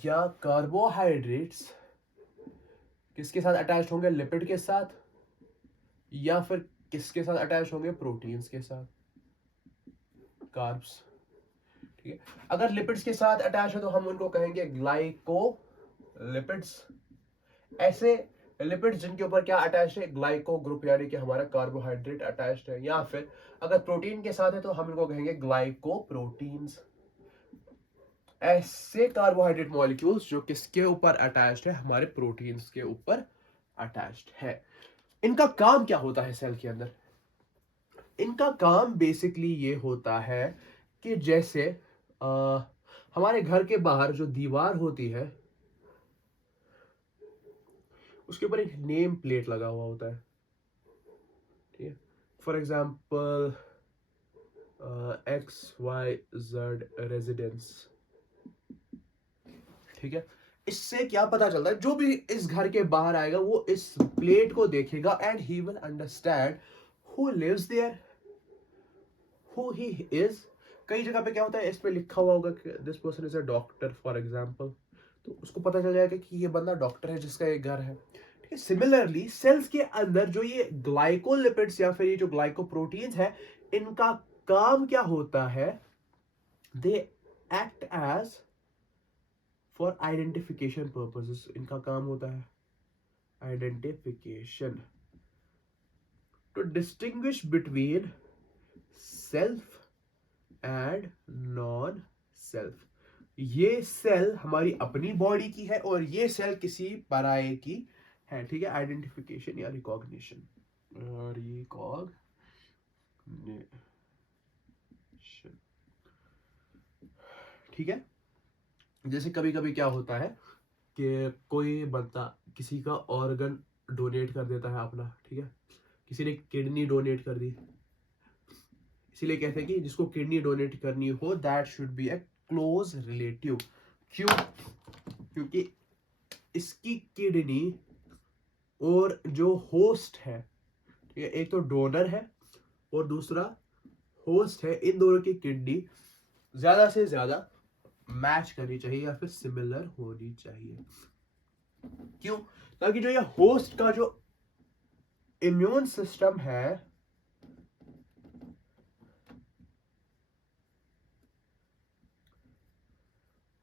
या कार्बोहाइड्रेट्स किसके साथ अटैच्ड होंगे? लिपिड के साथ, या फिर किसके साथ अटैच होंगे? प्रोटीन्स के साथ, कार्ब्स। ठीक है, अगर लिपिड्स के साथ अटैच है तो हम उनको कहेंगे ग्लाइकोलिपिड्स। ऐसे लिपिड्स जिनके ऊपर क्या अटैच है? ग्लाइको ग्रुप, यानी कि हमारा कार्बोहाइड्रेट अटैच्ड है। या फिर अगर प्रोटीन के साथ है तो हम इनको कहेंगे ग्लाइकोप्रोटीन्स। ऐसे कार्बोहाइड्रेट मॉलिक्यूल्स जो किसके ऊपर अटैच्ड है? हमारे प्रोटीन्स के ऊपर अटैच्ड है। इनका काम क्या होता है सेल के अंदर? इनका काम बेसिकली ये होता है कि जैसे हमारे घर के बाहर जो दीवार होती है उसके ऊपर एक नेम प्लेट लगा हुआ होता है, ठीक है। फॉर एग्जाम्पल XYZ रेजिडेंस, ठीक है। इससे क्या पता चलता है? जो भी इस घर के बाहर आएगा वो इस प्लेट को देखेगा and he will understand who lives there, who he is. कई जगह पे क्या होता है, इस पे लिखा हुआ होगा कि this person is a doctor for example, तो उसको पता चल जाएगा कि ये बंदा डॉक्टर है जिसका ये घर है। ठीक है, सिमिलरली सेल्स के अंदर जो ये ग्लाइकोलिपिड्स या फिर ये जो ग्लाइकोप्रोटीन्स है, इनका काम क्या होता है? They act as for identification purposes. इनका काम होता है identification, to distinguish between self and non self. ये सेल हमारी अपनी बॉडी की है और ये सेल किसी पराये की है, ठीक है। आइडेंटिफिकेशन या रिकॉग्निशन, ठीक है। जैसे कभी कभी क्या होता है कि कोई बंदा किसी का ऑर्गन डोनेट कर देता है अपना, ठीक है। किसी ने किडनी डोनेट कर दी, इसीलिए कहते हैं कि जिसको किडनी डोनेट करनी हो that should B A close relative. क्यों? क्योंकि इसकी किडनी और जो होस्ट है, ठीक है, एक तो डोनर है और दूसरा होस्ट है, इन दोनों की किडनी ज्यादा से ज्यादा मैच करनी चाहिए या फिर सिमिलर होनी चाहिए। क्यों? ताकि जो ये होस्ट का जो इम्यून सिस्टम है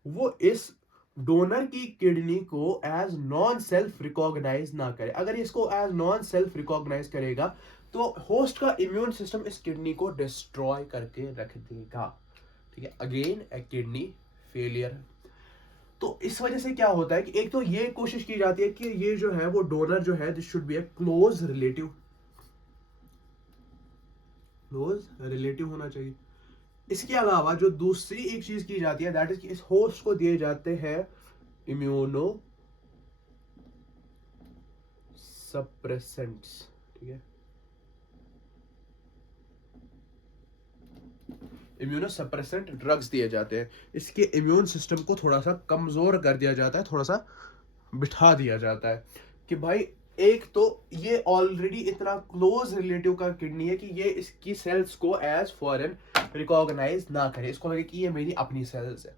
वो इस डोनर की किडनी को एज नॉन सेल्फ रिकॉग्नाइज ना करे। अगर इसको एज नॉन सेल्फ रिकॉग्नाइज करेगा तो होस्ट का इम्यून सिस्टम इस किडनी को डिस्ट्रॉय करके रख देगा, ठीक है। अगेन ए किडनी फेलियर। तो इस वजह से क्या होता है कि एक तो ये कोशिश की जाती है कि ये जो है वो डोनर जो है this should be A close relative, close relative होना चाहिए। इसके अलावा जो दूसरी एक चीज की जाती है दैट इज कि इस होस्ट को दिए जाते हैं इम्यूनो सप्रेसेंट्स, ठीक है, इम्यूनो सप्रेसेंट ड्रग्स दिए जाते हैं, इसके इम्यून सिस्टम को थोड़ा सा कमजोर कर दिया जाता है, थोड़ा सा बिठा दिया जाता है कि भाई एक तो ये ऑलरेडी इतना क्लोज रिलेटिव का किडनी है कि ये इसकी सेल्स को एज फॉरेन रिकॉग्नाइज ना करे, इसको लगे कि ये मेरी अपनी सेल्स है,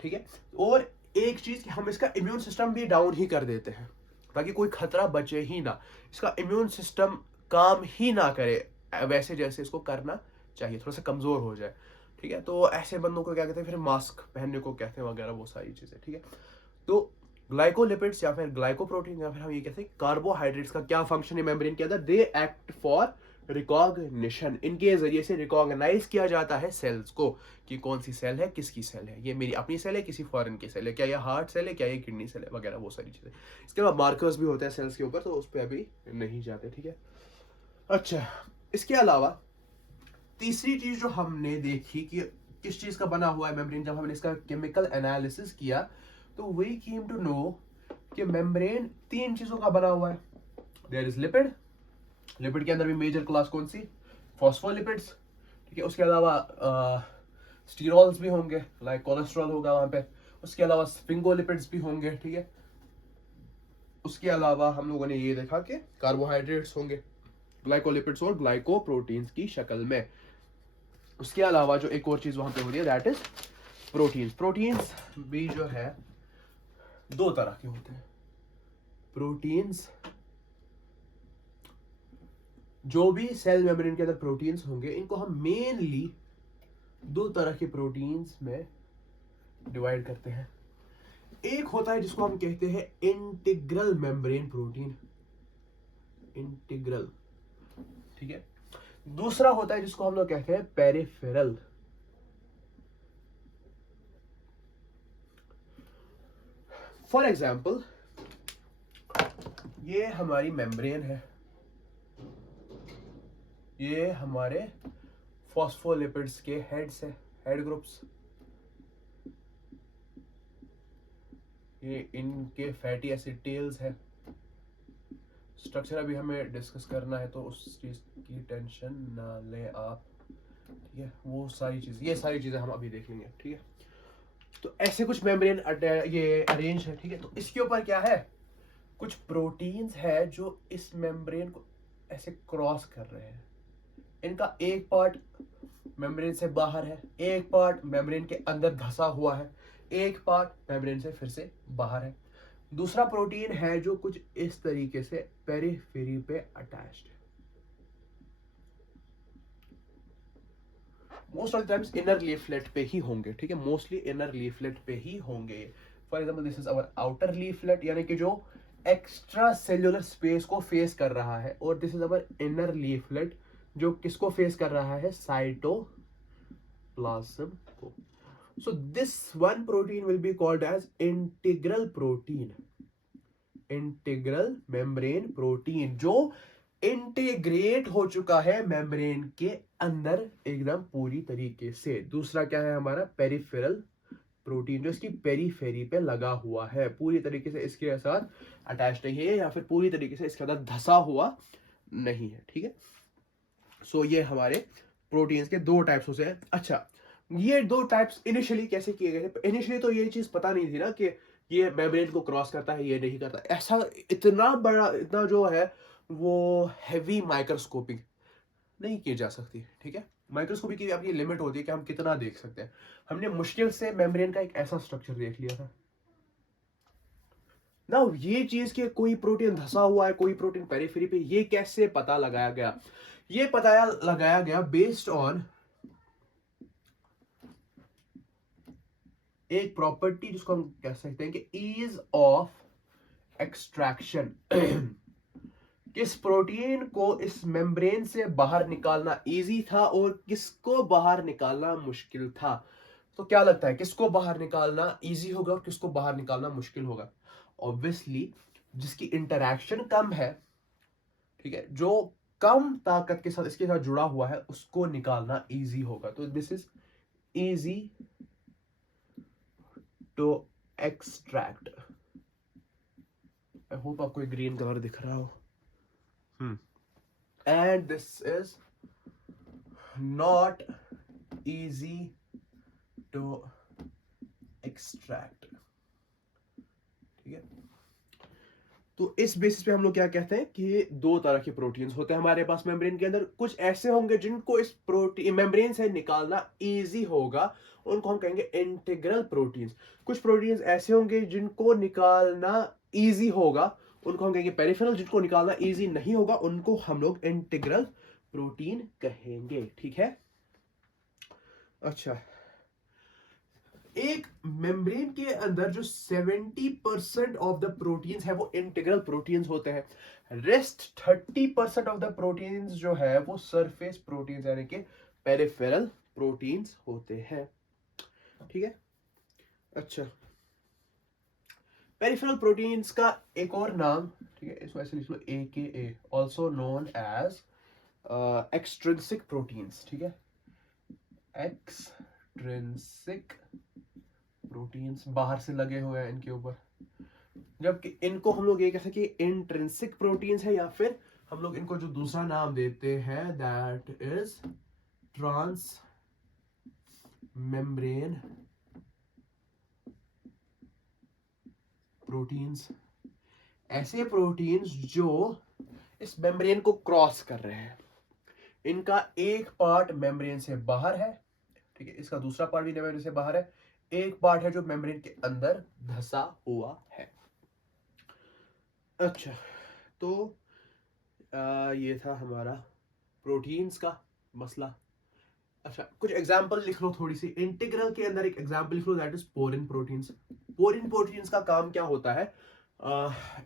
ठीक है। और एक चीज कि हम इसका इम्यून सिस्टम भी डाउन ही कर देते हैं ताकि कोई खतरा बचे ही ना, इसका इम्यून सिस्टम काम ही ना करे वैसे जैसे इसको करना चाहिए, थोड़ा सा कमजोर हो जाए, ठीक है। तो ऐसे बंदों को क्या कहते हैं, फिर मास्क पहनने को कहते हैं वगैरह, वो सारी चीजें, ठीक है। तो ग्लाइकोलिपिड्स या फिर ग्लाइकोप्रोटीन या फिर हम ये कहते हैं कार्बोहाइड्रेट्स का क्या फंक्शन है मेम्ब्रेन के अंदर, दे एक्ट फॉर रिकॉग्निशन, इनके जरिए से रिकॉग्नाइज किया जाता है सेल्स को कि कौन सी सेल है, किसकी सेल है, ये मेरी अपनी सेल है, किसी फॉरेन की सेल है, क्या ये हार्ट सेल है, क्या ये किडनी सेल है वगैरह, वो सारी चीजें। इसके अलावा मार्कर्स भी होते हैं सेल्स के ऊपर, तो उस पर अभी नहीं जाते, ठीक है। अच्छा, इसके अलावा तीसरी चीज जो हमने देखी कि किस चीज का बना हुआ है मेम्ब्रेन, जब हमने इसका केमिकल एनालिसिस किया तो वी केम टू नो कि मेम्ब्रेन तीन चीजों का बना हुआ है। देयर इज लिपिड, लिपिड के अंदर भी मेजर क्लास कौन सी, फॉस्फोलिपिड्स, ठीक है। उसके अलावा स्टीरोल्स भी होंगे, लाइक कोलेस्ट्रॉल होगा वहां पे, उसके अलावा स्फिंगोलिपिड्स भी होंगे, ठीक है। उसके अलावा हम लोगों ने ये देखा कि कार्बोहाइड्रेट्स होंगे, ग्लाइकोलिपिड्स और ग्लाइकोप्रोटीन्स की शक्ल में। उसके अलावा जो एक और चीज वहां पे हो रही है दैट इज प्रोटीन्स। प्रोटीन्स भी जो है दो तरह के होते हैं। प्रोटीन्स, जो भी सेल मेम्ब्रेन के अंदर प्रोटीन्स होंगे, इनको हम मेनली दो तरह के प्रोटीन्स में डिवाइड करते हैं। एक होता है जिसको हम कहते हैं इंटीग्रल मेम्ब्रेन प्रोटीन, इंटीग्रल, ठीक है। दूसरा होता है जिसको हम लोग कहते हैं पेरिफेरल। फॉर एग्जाम्पल, ये हमारी मेम्ब्रेन है, ये हमारे फॉस्फोलिपिड्स के हेड्स है, हेड ग्रुप्स, ये इनके फैटी एसिड टेल्स है। स्ट्रक्चर अभी हमें डिस्कस करना है तो उस चीज की टेंशन ना लें आप, ठीक है। वो सारी चीज, ये सारी चीजें हम अभी देख लेंगे, ठीक है। तो ऐसे कुछ मेम्ब्रेन ये अरेंज है, ठीक है। तो इसके ऊपर क्या है, कुछ प्रोटीन्स है जो इस मेम्ब्रेन को ऐसे क्रॉस कर रहे हैं। इनका एक पार्ट मेम्ब्रेन से बाहर है, एक पार्ट मेम्ब्रेन के अंदर धंसा हुआ है, एक पार्ट मेम्ब्रेन से फिर से बाहर है। दूसरा प्रोटीन है जो कुछ इस तरीके से पेरिफेरी पे अटैच्ड है। Most of the times inner leaflet पे ही होंगे, ठीक है, मोस्टली इनर लीफलेट पे ही होंगे। For example this is our outer leaflet, यानी कि जो एक्स्ट्रा सेल्यूलर स्पेस को फेस कर रहा है, और this is our inner leaflet जो किसको फेस कर रहा है, साइटोप्लाज्म को। So this one protein will be called as integral protein, integral membrane protein, जो इंटीग्रेट हो चुका है मेम्ब्रेन के अंदर एकदम पूरी तरीके से। दूसरा क्या है हमारा पेरिफेरल प्रोटीन, जो इसकी पेरीफेरी पे लगा हुआ है, पूरी तरीके से इसके साथ अटैच नहीं है या फिर पूरी तरीके से इसके अंदर धसा हुआ नहीं है, ठीक है। सो ये हमारे प्रोटीन्स के दो टाइप्स होते हैं। अच्छा, ये दो टाइप्स इनिशियली कैसे किए गए थे? इनिशियली तो ये चीज पता नहीं थी ना कि ये मेम्ब्रेन को क्रॉस करता है, ये नहीं करता। ऐसा इतना बड़ा, इतना जो है वो हैवी माइक्रोस्कोपिंग नहीं की जा सकती, ठीक है। माइक्रोस्कोपी की अपनी लिमिट होती है कि हम कितना देख सकते हैं। हमने मुश्किल से मेम्ब्रेन का एक ऐसा स्ट्रक्चर देख लिया था ना। ये चीज के कोई प्रोटीन धसा हुआ है, कोई प्रोटीन पेरिफेरी पे, ये कैसे पता लगाया गया? ये पता लगाया गया बेस्ड ऑन एक प्रॉपर्टी जिसको हम कह सकते हैं कि ईज ऑफ एक्सट्रैक्शन। किस प्रोटीन को इस मेम्ब्रेन से बाहर निकालना इजी था और किसको बाहर निकालना मुश्किल था? तो क्या लगता है किसको बाहर निकालना इजी होगा और किसको बाहर निकालना मुश्किल होगा? ऑब्वियसली जिसकी इंटरैक्शन कम है, ठीक है, जो कम ताकत के साथ इसके साथ जुड़ा हुआ है, उसको निकालना इजी होगा। तो this is easy to extract. I hope आपको ग्रीन कलर दिख रहा हो। and this is not easy to extract. ठीक है, तो इस बेसिस पे हम लोग क्या कहते हैं कि दो तरह के प्रोटीन्स होते हैं हमारे पास मेम्ब्रेन के अंदर। कुछ ऐसे होंगे जिनको इस प्रोटीन मेम्ब्रेन से निकालना इजी होगा, उनको हम कहेंगे इंटीग्रल प्रोटीन्स। कुछ प्रोटीन्स ऐसे होंगे जिनको निकालना इजी होगा, उनको हम कहेंगे पेरिफेरल। जिनको निकालना इजी नहीं होगा उनको हम लोग इंटीग्रल प्रोटीन कहेंगे। ठीक है, अच्छा, एक मेम्ब्रेन के अंदर जो 70% ऑफ द प्रोटीन्स है वो इंटीग्रल प्रोटीन्स होते हैं। रेस्ट 30% ऑफ द प्रोटीन्स जो है वो सरफेस प्रोटीन्स यानी कि पेरिफेरल प्रोटीन्स होते हैं। ठीक है, अच्छा, पेरिफेरल प्रोटीन्स का एक और नाम, ठीक है, इसको ऐसे लिख लो, AKA, also known as extrinsic proteins. ठीक है, एक्सट्रिंसिक प्रोटीन्स बाहर से लगे हुए हैं इनके ऊपर, जबकि इनको हम लोग ये कहते हैं कि इंट्रिंसिक प्रोटीन्स है, या फिर हम लोग इनको जो दूसरा नाम देते हैं that is trans membrane proteins. ऐसे प्रोटीन्स जो इस मेम्ब्रेन को क्रॉस कर रहे हैं, इनका एक पार्ट मेम्ब्रेन से बाहर है, ठीक है, इसका दूसरा पार्ट भी मेम्ब्रेन से बाहर है, एक पार्ट है जो मेम्ब्रेन के अंदर धंसा हुआ है। अच्छा, तो ये था हमारा प्रोटीन्स का मसला। अच्छा, कुछ एग्जांपल लिख लो थोड़ी सी। इंटीग्रल के अंदर एक एग्जांपल लिख लो, that is porin proteins. Porin proteins का काम क्या होता है?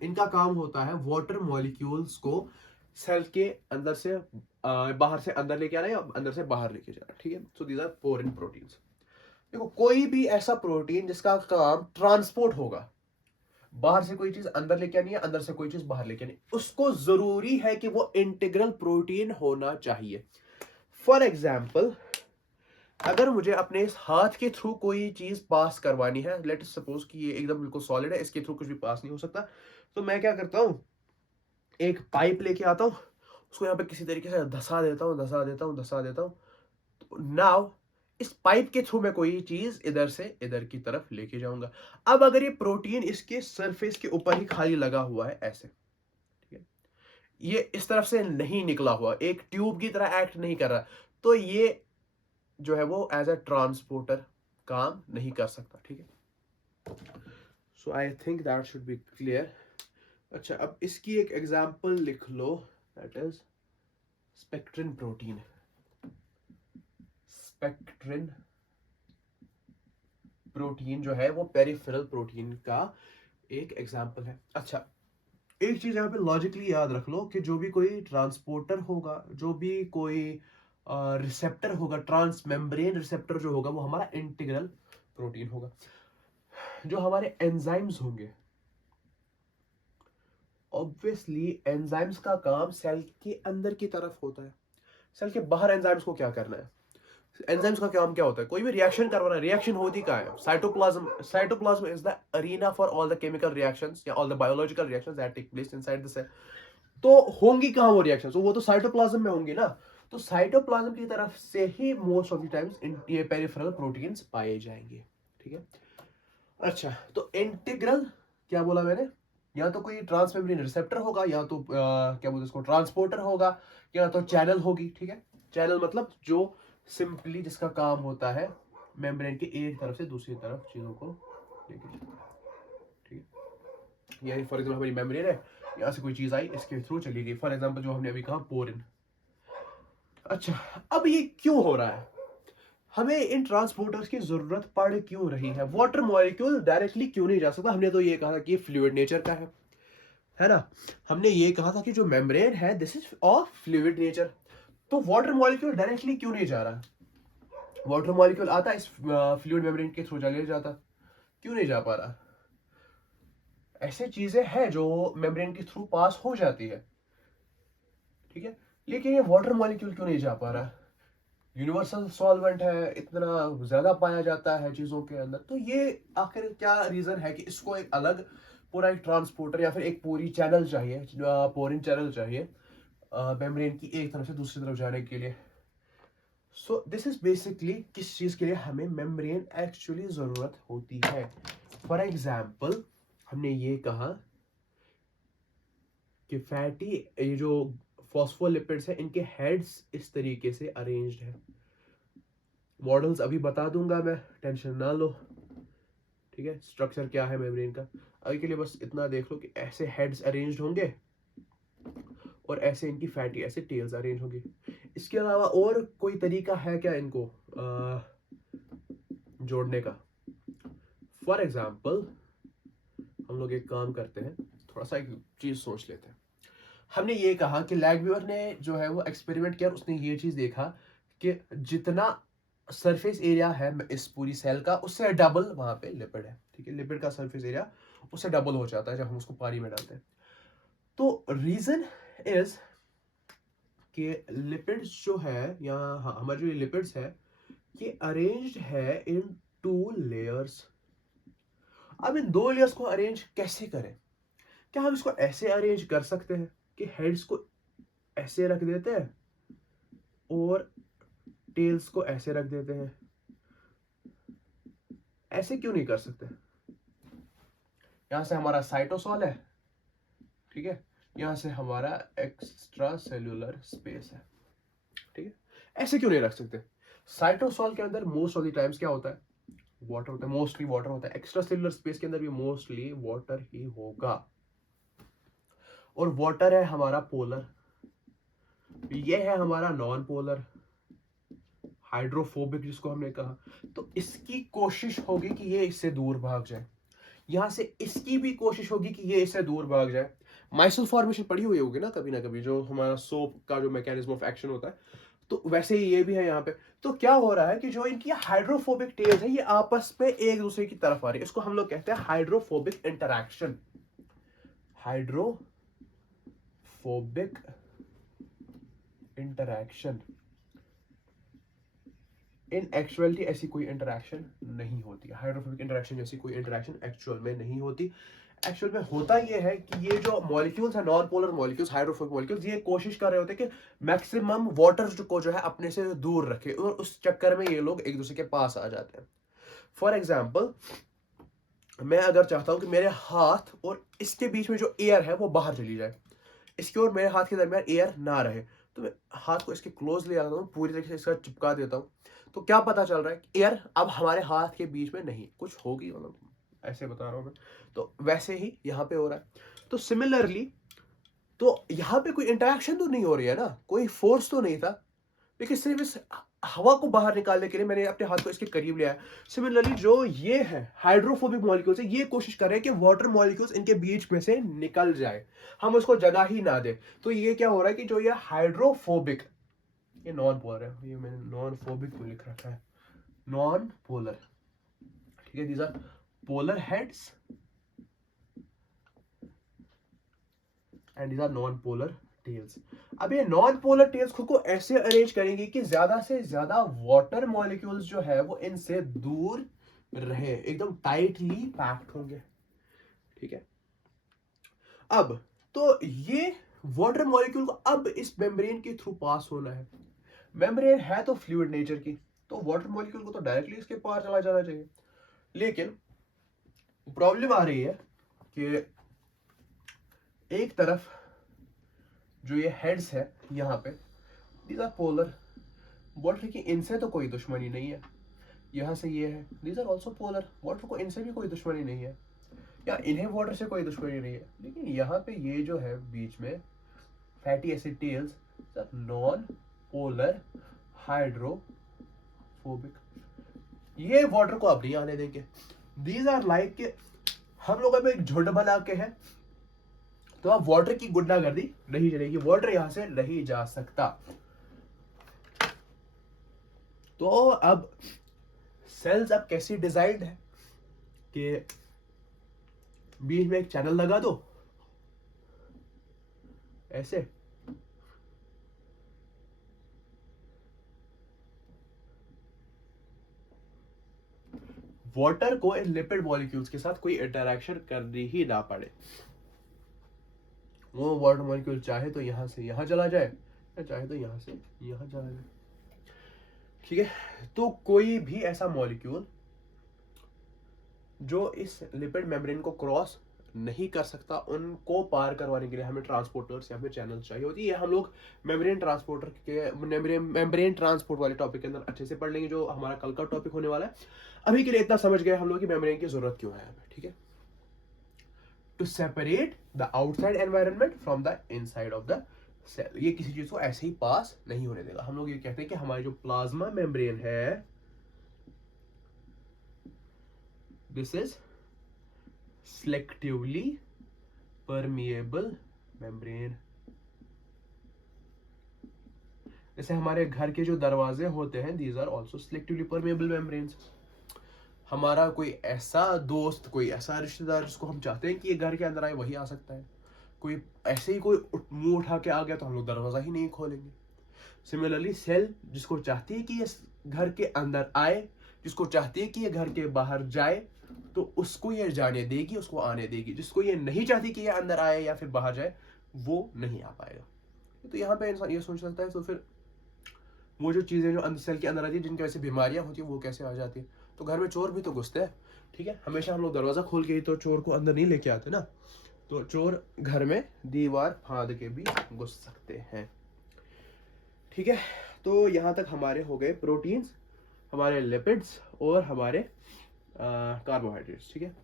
इनका काम होता है वाटर मॉलिक्यूल्स को सेल के अंदर से बाहर से अंदर लेके आना या अंदर से बाहर लेके जाना। ठीक है, so these are porin proteins. देखो, कोई भी ऐसा प्रोटीन जिसका काम ट्रांसपोर्ट होगा, बाहर से कोई चीज अंदर लेके आनी है, अंदर से कोई चीज बाहर लेके आनी, उसको जरूरी है कि वो इंटीग्रल प्रोटीन होना चाहिए। फॉर एग्जाम्पल, अगर मुझे अपने इस हाथ के थ्रू कोई चीज पास करवानी है, लेट अस सपोज कि ये एकदम बिल्कुल सॉलिड है, इसके थ्रू कुछ भी पास नहीं हो सकता, तो मैं क्या करता हूं, एक पाइप लेके आता हूं, उसको यहाँ पे किसी तरीके से धसा देता हूं। नाउ इस पाइप के थ्रू मैं कोई चीज इधर से इधर की तरफ लेके जाऊंगा। अब अगर ये प्रोटीन इसके सरफेस के ऊपर ही खाली लगा हुआ है ऐसे, ठीक है, ये इस तरफ से नहीं निकला हुआ, एक ट्यूब की तरह एक्ट नहीं कर रहा, तो ये जो है वो एज अ ट्रांसपोर्टर काम नहीं कर सकता। ठीक है, so I think that should be clear. अच्छा, अब इसकी एक एग्जांपल लिख लो, that is spectrin protein. Spectrin protein जो है वो पेरिफेरल प्रोटीन का एक एग्जांपल है। अच्छा, एक चीज यहाँ पे लॉजिकली याद रख लो कि जो भी कोई ट्रांसपोर्टर होगा, जो भी कोई रिसेप्टर होगा, ट्रांस मेम्ब्रेन रिसेप्टर जो होगा, वो हमारा इंटीग्रल प्रोटीन होगा। जो हमारे एंजाइम्स होंगे, ऑब्वियसली एंजाइम्स का काम सेल के अंदर की तरफ होता है, सेल के बाहर एंजाइम्स को क्या करना है? एंजाइम्स का काम क्या होता है? कोई भी रिएक्शन करवाना है, रिएक्शन होती क्या है? Cytoplasm. Cytoplasm is the arena for all the chemical reactions या all the biological reactions that take place inside the cell. तो होंगी कहां वो रिएक्शंस? वो तो साइटोप्लाज्म में होंगी ना। तो साइटोप्लाज्म की तरफ से ही मोस्ट ऑफ द टाइम्स ये पेरिफेरल प्रोटीन्स पाए जाएंगे। ठीक है, अच्छा, तो इंटीग्रल क्या बोला मैंने? या तो कोई ट्रांसमेम्ब्रेन रिसेप्टर होगा, या तो क्या बोलते हैं इसको, ट्रांसपोर्टर होगा, या तो चैनल होगी। ठीक है, चैनल मतलब जो सिंपली जिसका काम होता है मेम्ब्रेन के एक तरफ से दूसरी तरफ चीजों को लेके जाना। ठीक है, ये फॉर एग्जाम्पल हमारी मेम्ब्रेन है, यहाँ से कोई चीज आई, इसके थ्रू चली गई। फॉर एग्जाम्पल जो हमने अभी कहा पोरिन। अच्छा, अब ये क्यों हो रहा है? हमें इन ट्रांसपोर्टर्स की जरूरत पड़ क्यों रही है? वाटर मॉलिक्यूल डायरेक्टली क्यों नहीं जा सकता? हमने तो ये कहा था कि फ्लूइड नेचर का है ना। हमने ये कहा था कि जो मेम्ब्रेन है this is of fluid nature. तो वाटर मॉलिक्यूल डायरेक्टली क्यों नहीं जा रहा? वाटर मॉलिक्यूल आता इस फ्लूइड मेम्ब्रेन के थ्रू चले जाता, क्यों नहीं जा पा रहा? ऐसे चीजें हैं जो मेम्ब्रेन के थ्रू पास हो जाती है, ठीक है, लेकिन ये वाटर मॉलिक्यूल क्यों नहीं जा पा रहा? यूनिवर्सल सॉल्वेंट है, इतना ज्यादा पाया जाता है चीजों के अंदर, तो ये आखिर क्या रीजन है कि इसको एक अलग पूरा एक ट्रांसपोर्टर या फिर एक पूरी चैनल चाहिए, पोरिन चैनल चाहिए, मेम्ब्रेन की एक तरफ से दूसरी तरफ जाने के लिए। सो दिस इज बेसिकली किस चीज के लिए हमें मेम्ब्रेन एक्चुअली जरूरत होती है। फॉर एग्जाम्पल हमने ये कहा कि फैटी, ये जो फॉस्फोलिपिड्स है इनके हेड्स इस तरीके से अरेंज्ड है। मॉडल्स अभी बता दूंगा मैं, टेंशन ना लो, ठीक है। स्ट्रक्चर क्या है मेम्ब्रेन का, अभी के लिए बस इतना देख लो कि ऐसे हेड्स अरेंज्ड होंगे और ऐसे इनकी फैटी ऐसे टेल्स अरेंज होंगी। इसके अलावा और कोई तरीका है क्या इनको जोड़ने का? फॉर एग्जाम्पल हम लोग एक काम करते हैं, थोड़ा सा एक चीज सोच लेते हैं। हमने ये कहा कि लैगब्यूअर ने जो है वो एक्सपेरिमेंट किया, उसने ये चीज देखा कि जितना सरफेस एरिया है इस पूरी सेल का उससे डबल वहां पे लिपिड है, ठीक है। लिपिड का सरफेस एरिया उससे डबल हो जाता है जब हम उसको पानी में डालते हैं। तो रीजन इज कि लिपिड्स जो है यहाँ, हाँ, हमारे जो लिपिड्स है ये अरेंज्ड है इन 2 लेयर्स। अब इन 2 लेयर्स को अरेंज कैसे करें? क्या हम इसको ऐसे अरेंज कर सकते हैं कि हेड्स को ऐसे रख देते हैं और टेल्स को ऐसे रख देते हैं? ऐसे क्यों नहीं कर सकते? यहां से हमारा साइटोसॉल है, ठीक है, यहां से हमारा एक्स्ट्रा सेल्यूलर स्पेस है, ठीक है। ऐसे क्यों नहीं रख सकते? साइटोसॉल के अंदर मोस्ट ऑफ द टाइम्स क्या होता है? वाटर होता है, मोस्टली वाटर होता है। एक्स्ट्रा सेल्यूलर स्पेस के अंदर भी मोस्टली वाटर ही होगा, और वाटर है हमारा पोलर, ये है हमारा नॉन पोलर हाइड्रोफोबिक जिसको हमने कहा। तो इसकी कोशिश होगी कि ये इससे दूर भाग जाए, यहां से इसकी भी कोशिश होगी कि ये इससे दूर भाग जाए। माइसल फॉर्मेशन पड़ी हुई होगी ना कभी, जो हमारा सोप का जो मैकेनिज्म ऑफ एक्शन होता है, तो वैसे ही ये भी है यहाँ पे। तो क्या हो रहा है कि जो इनकी हाइड्रोफोबिक टेल्स है ये आपस में एक दूसरे की तरफ आ रही है, इसको हम लोग कहते हैं hydrophobic interaction. Hydrophobic interaction. In actuality ऐसी कोई इंटरैक्शन नहीं होती, हाइड्रोफोबिक इंटरैक्शन जैसी कोई इंटरैक्शन एक्चुअल में नहीं होती। एक्चुअल में होता ये है कि ये जो मॉलिक्यूल्स है, non polar molecules, hydrophobic molecules, ये कोशिश कर रहे होते हैं कि मैक्सिमम वाटर को जो है अपने से दूर रखे, और उस चक्कर में ये लोग एक दूसरे के पास आ जाते हैं। फॉर एग्जाम्पल मैं अगर चाहता हूं कि मेरे हाथ और इसके बीच में जो एयर है वो बाहर चली जाए, इसके और मेरे हाथ के दरमियान एयर ना रहे, तो मैं हाथ को इसके क्लोज ले आता हूँ, पूरी तरीके से इसका चिपका देता हूँ। तो क्या पता चल रहा है कि एयर अब हमारे हाथ के बीच में नहीं, कुछ होगी, मतलब ऐसे बता रहा हूँ मैं। तो वैसे ही यहाँ पे हो रहा है। तो सिमिलरली, तो यहाँ पे कोई इंटरेक्शन तो नहीं हो रही है ना, कोई फोर्स तो नहीं था, लेकिन सिर्फ इस हवा को बाहर निकालने के लिए मैंने अपने हाथ को इसके करीब लिया है। सिमिलरली जो ये है हाइड्रोफोबिक मॉलिक्यूल्स है, ये कोशिश कर रहे हैं कि वाटर मॉलिक्यूल्स इनके बीच में से निकल जाए, हम उसको जगह ही ना दे। तो ये क्या हो रहा है कि जो ये हाइड्रोफोबिक, ये नॉन पोलर है, ये मैंने नॉन फोबिक को लिख रखा है, नॉन पोलर, ठीक है। These are polar heads and these are non polar tails. अब ये नॉन पोलर टेल्स खुद को ऐसे अरेंज करेंगे कि ज्यादा से ज्यादा वाटर मॉलिक्यूल्स जो है वो इनसे दूर रहे, एकदम टाइटली पैक्ड होंगे, ठीक है। अब तो ये वाटर मॉलिक्यूल को अब इस मेम्ब्रेन के थ्रू पास होना है। मेम्ब्रेन है तो फ्लूइड नेचर की, तो वाटर मॉलिक्यूल को तो डायरेक्टली इसके पार चला जाना चाहिए। लेकिन प्रॉब्लम आ रही है कि एक तरफ जो ये हेड्स है यहाँ पे, दीज आर पोलर, वाटर की इनसे तो कोई दुश्मनी नहीं है। यहाँ से ये है, these are also polar, water को इनसे भी कोई दुश्मनी नहीं है, या इन्हें वाटर से कोई दुश्मनी नहीं है। लेकिन यहाँ पे ये जो है बीच में fatty acid tails, non polar hydrophobic, ये वाटर को अब नहीं आने देंगे। दीज आर लाइक के हम लोग अब एक झुंड बना के है, तो अब वाटर की गुंडागर्दी नहीं चलेगी, वाटर यहां से नहीं जा सकता। तो अब सेल्स अब कैसी डिजाइंड है कि बीच में एक चैनल लगा दो ऐसे, वाटर को इन लिपिड मॉलिक्यूल्स के साथ कोई इंटरेक्शन करनी ही ना पड़े। वो वाटर मॉलिक्यूल चाहे तो यहाँ से यहाँ चला जाए या चाहे तो यहाँ से यहाँ चला जाए। ठीक है, तो कोई भी ऐसा मॉलिक्यूल जो इस लिपिड मेम्ब्रेन को क्रॉस नहीं कर सकता, उनको पार करवाने के लिए हमें ट्रांसपोर्टर्स या फिर चैनल्स चाहिए होती है। हम लोग मेम्ब्रेन ट्रांसपोर्टर के मेम्ब्रेन ट्रांसपोर्ट वाले टॉपिक के अंदर अच्छे से पढ़ लेंगे, जो हमारा कल का टॉपिक होने वाला है। अभी के लिए इतना समझ गए हम लोग कि मेम्ब्रेन की जरूरत क्यों है हमें। ठीक है, to separate the outside environment from the inside of the cell. ये किसी चीज को ऐसे ही पास नहीं होने देगा। हम लोग ये कहते हैं कि हमारी जो प्लाज्मा मेम्ब्रेन है, this is selectively permeable membrane। जैसे हमारे घर के जो दरवाजे होते हैं, these are also selectively permeable membranes। हमारा कोई ऐसा दोस्त, कोई ऐसा रिश्तेदार जिसको हम चाहते हैं कि ये घर के अंदर आए, वही आ सकता है। कोई ऐसे ही कोई मुंह उठा के आ गया तो हम लोग दरवाजा ही नहीं खोलेंगे। सिमिलरली सेल जिसको चाहती है कि ये घर के अंदर आए, जिसको चाहती है कि ये घर के बाहर जाए, तो उसको ये जाने देगी, उसको आने देगी। जिसको ये नहीं चाहती कि ये अंदर आए या फिर बाहर जाए, वो नहीं आ पाएगा। तो यहाँ पे इंसान ये सोच सकता है, तो फिर वो जो चीजें जो अंदर सेल के अंदर आती है, जिनकी वजह से बीमारियां होती है, वो कैसे आ जाती है? तो घर में चोर भी तो घुसते हैं। ठीक है, हमेशा हम लोग दरवाजा खोल के ही तो चोर को अंदर नहीं लेके आते ना। तो चोर घर में दीवार फांद के भी घुस सकते हैं। ठीक है, तो यहाँ तक हमारे हो गए प्रोटीन्स, हमारे लिपिड्स और हमारे कार्बोहाइड्रेट्स। ठीक है,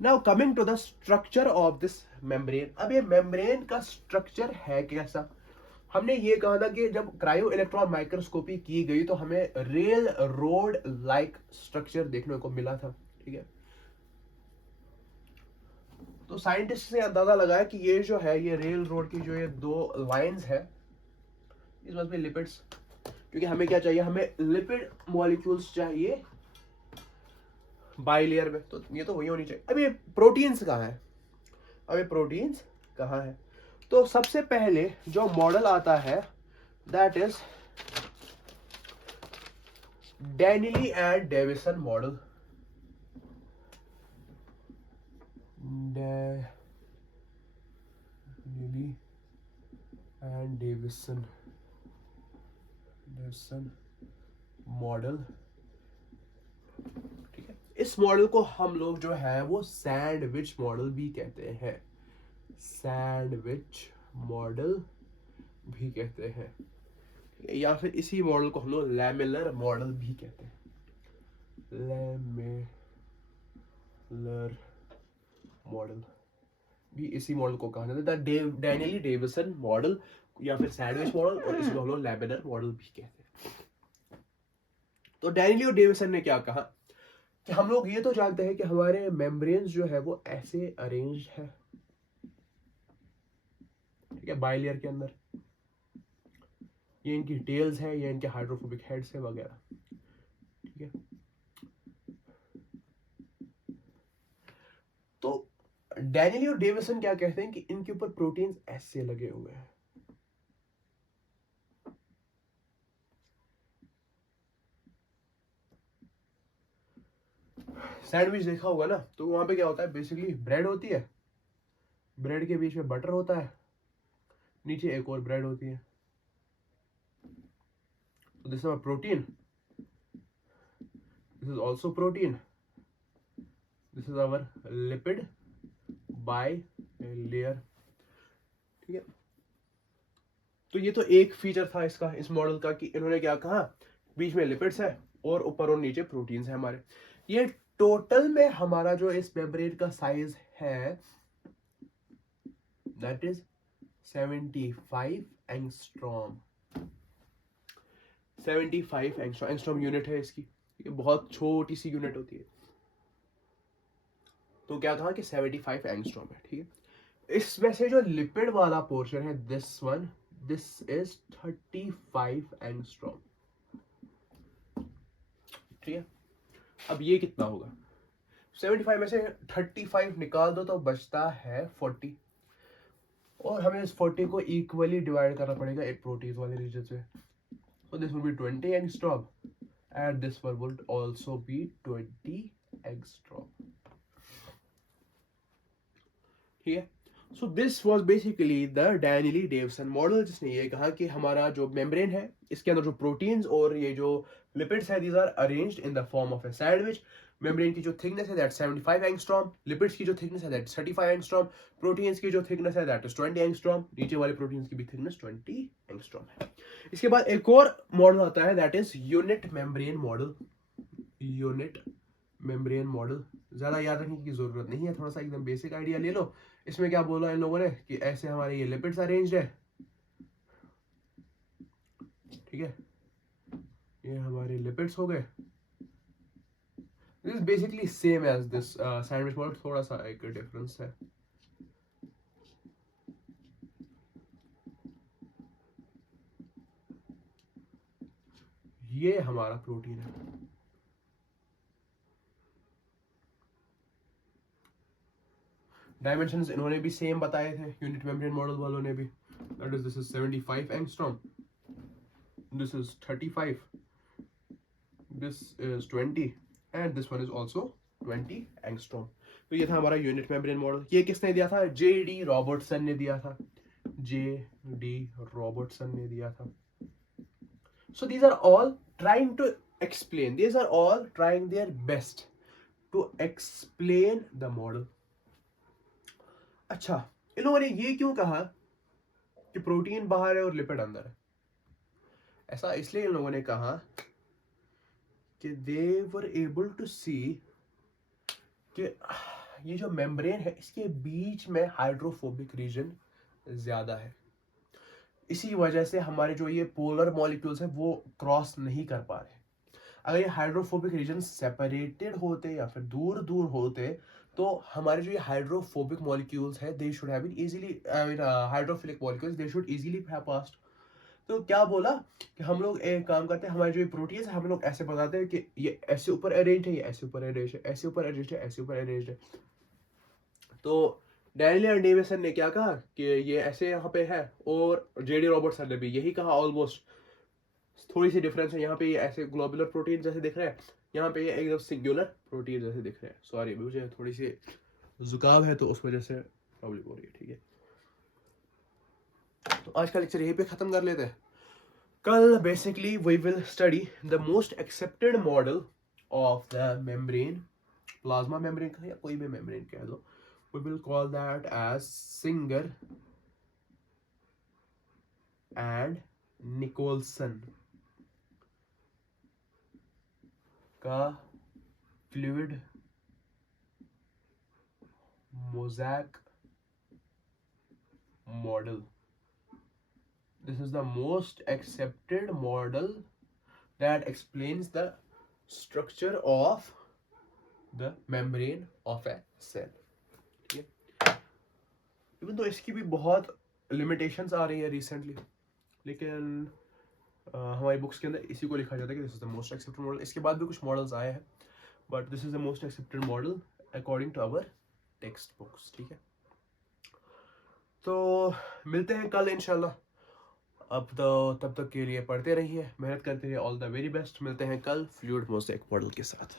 now coming to the structure of this membrane. अब ये मेम्ब्रेन का स्ट्रक्चर है कैसा? हमने ये कहा था कि जब क्रायो इलेक्ट्रॉन माइक्रोस्कोपी की गई तो हमें रेल रोड लाइक स्ट्रक्चर देखने को मिला था। ठीक है, तो साइंटिस्ट ने अंदाजा लगाया कि ये जो है, ये रेल रोड की जो ये दो लाइंस है, इस मस्ट बी लिपिड्स। क्योंकि हमें क्या चाहिए? हमें लिपिड मॉलिक्यूल्स चाहिए बाइलेयर में, तो ये तो वही होनी चाहिए। अब ये प्रोटीन्स कहाँ है? अब ये प्रोटीन्स कहाँ है? तो सबसे पहले जो मॉडल आता है, that is Danielli and Davson model. Danielli and Davson model. ठीक है, इस मॉडल को हम लोग जो है वो सैंडविच मॉडल भी कहते हैं। सैंडविच मॉडल भी कहते हैं, या फिर इसी मॉडल को हम लोग लैमेलर मॉडल भी कहते हैं। लैमेलर मॉडल भी इसी मॉडल को कहा जाता है, डैनियली डेविसन मॉडल या फिर सैंडविच मॉडल, और इसको हम लोग लैमेलर मॉडल भी कहते हैं। तो डैनियली और डेविसन ने क्या कहा कि हम लोग ये तो जानते हैं कि हमारे मेम्ब्रेन्स जो है वो ऐसे अरेंज है, ठीक है, बाइलेयर के अंदर। ये इनकी टेल्स है, ये इनके हाइड्रोफोबिक हेड्स है वगैरह। ठीक है, तो डैनियली और डेविसन क्या कहते हैं कि इनके ऊपर प्रोटीन्स ऐसे लगे हुए हैं। सैंडविच देखा होगा ना, तो वहां पे क्या होता है? बेसिकली ब्रेड होती है, ब्रेड के बीच में बटर होता है, नीचे एक और ब्रेड होती है। So this is a protein. This is also protein. This is our lipid bilayer. ठीक है, तो ये तो एक फीचर था इसका, इस मॉडल का, कि इन्होंने क्या कहा? बीच में लिपिड्स है और ऊपर और नीचे प्रोटीन्स है हमारे। ये टोटल में हमारा जो इस मेम्ब्रेन का साइज है, that is 75 angstrom. 75 angstrom, angstrom unit है इसकी। ये बहुत छोटी सी यूनिट होती है। तो क्या कहा कि 75 एंगस्ट्रॉम है। ठीक है, इसमें से जो लिपिड वाला पोर्शन है, this one, this is 35 angstrom. ठीक है, अब ये कितना होगा? 75 में से 35 निकाल दो तो बचता है 40, और हमें इस 40 को इक्वली डिवाइड करना पड़ेगा एक प्रोटीन वाले रीजन से। So this will be 20 angstrom and this one would also be 20 angstrom। ठीक है, so this was basically the Danielli Davson model, जिसने ये कहा कि हमारा जो मेम्ब्रेन है इसके अंदर जो प्रोटीन्स और ये जो लिपिड्स है these are arranged in the form of a sandwich. Membrane की जो थिकनेस है दैट 75 एंगस्ट्रॉम, लिपिड्स की जो थिकनेस है दैट 35 एंगस्ट्रॉम, प्रोटीन्स की जो थिकनेस है दैट इज 20 एंगस्ट्रॉम, नीचे वाले प्रोटीन्स की भी थिकनेस 20 एंगस्ट्रॉम है। इसके बाद एक और मॉडल आता है that is unit membrane model. Unit membrane model ज्यादा याद रखने की जरूरत नहीं है, थोड़ा सा एकदम बेसिक आइडिया ले लो। इसमें क्या बोला इन लोगों ने कि ऐसे हमारे ये लिपिड्स अरेंज्ड है, ठीक है, ये हमारे लिपिड्स हो गए। This is basically same as this sandwich model, थोड़ा सा एक डिफरेंस है। ये हमारा प्रोटीन है, डायमेंशंस इन्होंने भी सेम बताए थे यूनिट मेम्ब्रेन मॉडल वालों ने भी, that is this is 75 angstrom, this is 35, this is 20 and this one is also 20 angstrom. तो ये था हमारा यूनिट मेम्ब्रेन मॉडल। ये किसने दिया था? जे.डी. रॉबर्टसन ने दिया था, जे.डी. रॉबर्टसन ने दिया था। So these are all trying to explain, these are all trying their best to explain the model. अच्छा, इन लोगों ने ये क्यों कहा कि प्रोटीन बाहर है और लिपिड अंदर है? ऐसा इसलिए इन लोगों ने कहा कि they were able to see कि ये जो मेम्ब्रेन है इसके बीच में हाइड्रोफोबिक रीजन ज्यादा है, इसी वजह से हमारे जो ये पोलर मॉलिक्यूल्स हैं वो क्रॉस नहीं कर पा रहे। अगर ये हाइड्रोफोबिक रीजन सेपरेटेड होते या फिर दूर दूर होते तो हमारे जो ये हाइड्रोफोबिक मॉलिक्यूल्स है they should have been easily, I mean hydrophilic molecules they should easily have passed. तो क्या बोला कि हम लोग एक काम करते हैं, हमारे जो ये प्रोटीन्स है हम लोग ऐसे बताते हैं कि ये ऐसे ऊपर अरेंज है, ये ऐसे ऊपर अरेंज है, ऐसे ऊपर अरेंज है, ऐसे ऊपर अरेंज है। तो डैनियल और डेविसन ने क्या कहा कि ये ऐसे यहाँ पे है, और जे.डी. रॉबर्टसन ने भी यही कहा ऑलमोस्ट। थोड़ी सी डिफरेंस है, यहाँ पे ये ऐसे ग्लोबुलर प्रोटीन जैसे दिख रहे हैं, यहाँ पे ये एकदम सिंगुलर प्रोटीन जैसे दिख रहे हैं। सॉरी मुझे थोड़ी सी जुकाम है तो उस वजह से प्रॉब्लम हो रही है, ठीक है। तो आज का लेक्चर यहीं पे खत्म कर लेते हैं। कल basically we will study the most accepted model of the membrane, plasma membrane का या कोई भी मेम्ब्रेन कह दो, we will call that as Singer and Nicolson का fluid mosaic model. This is the most accepted model that explains the structure of the membrane of a cell. Even though इसकी भी बहुत limitations आ रही है recently, लेकिन हमारी बुक्स के अंदर इसी को लिखा जाता है कि this is the most accepted model। इसके बाद भी कुछ मॉडल्स आए हैं, but this is the most accepted model according to our text books, ठीक है। तो मिलते हैं कल इंशाल्लाह। अब तो तब तक के लिए पढ़ते रहिए, मेहनत करते रहिए। All the very best. मिलते हैं कल फ्लूइड मोज़ैक मॉडल के साथ।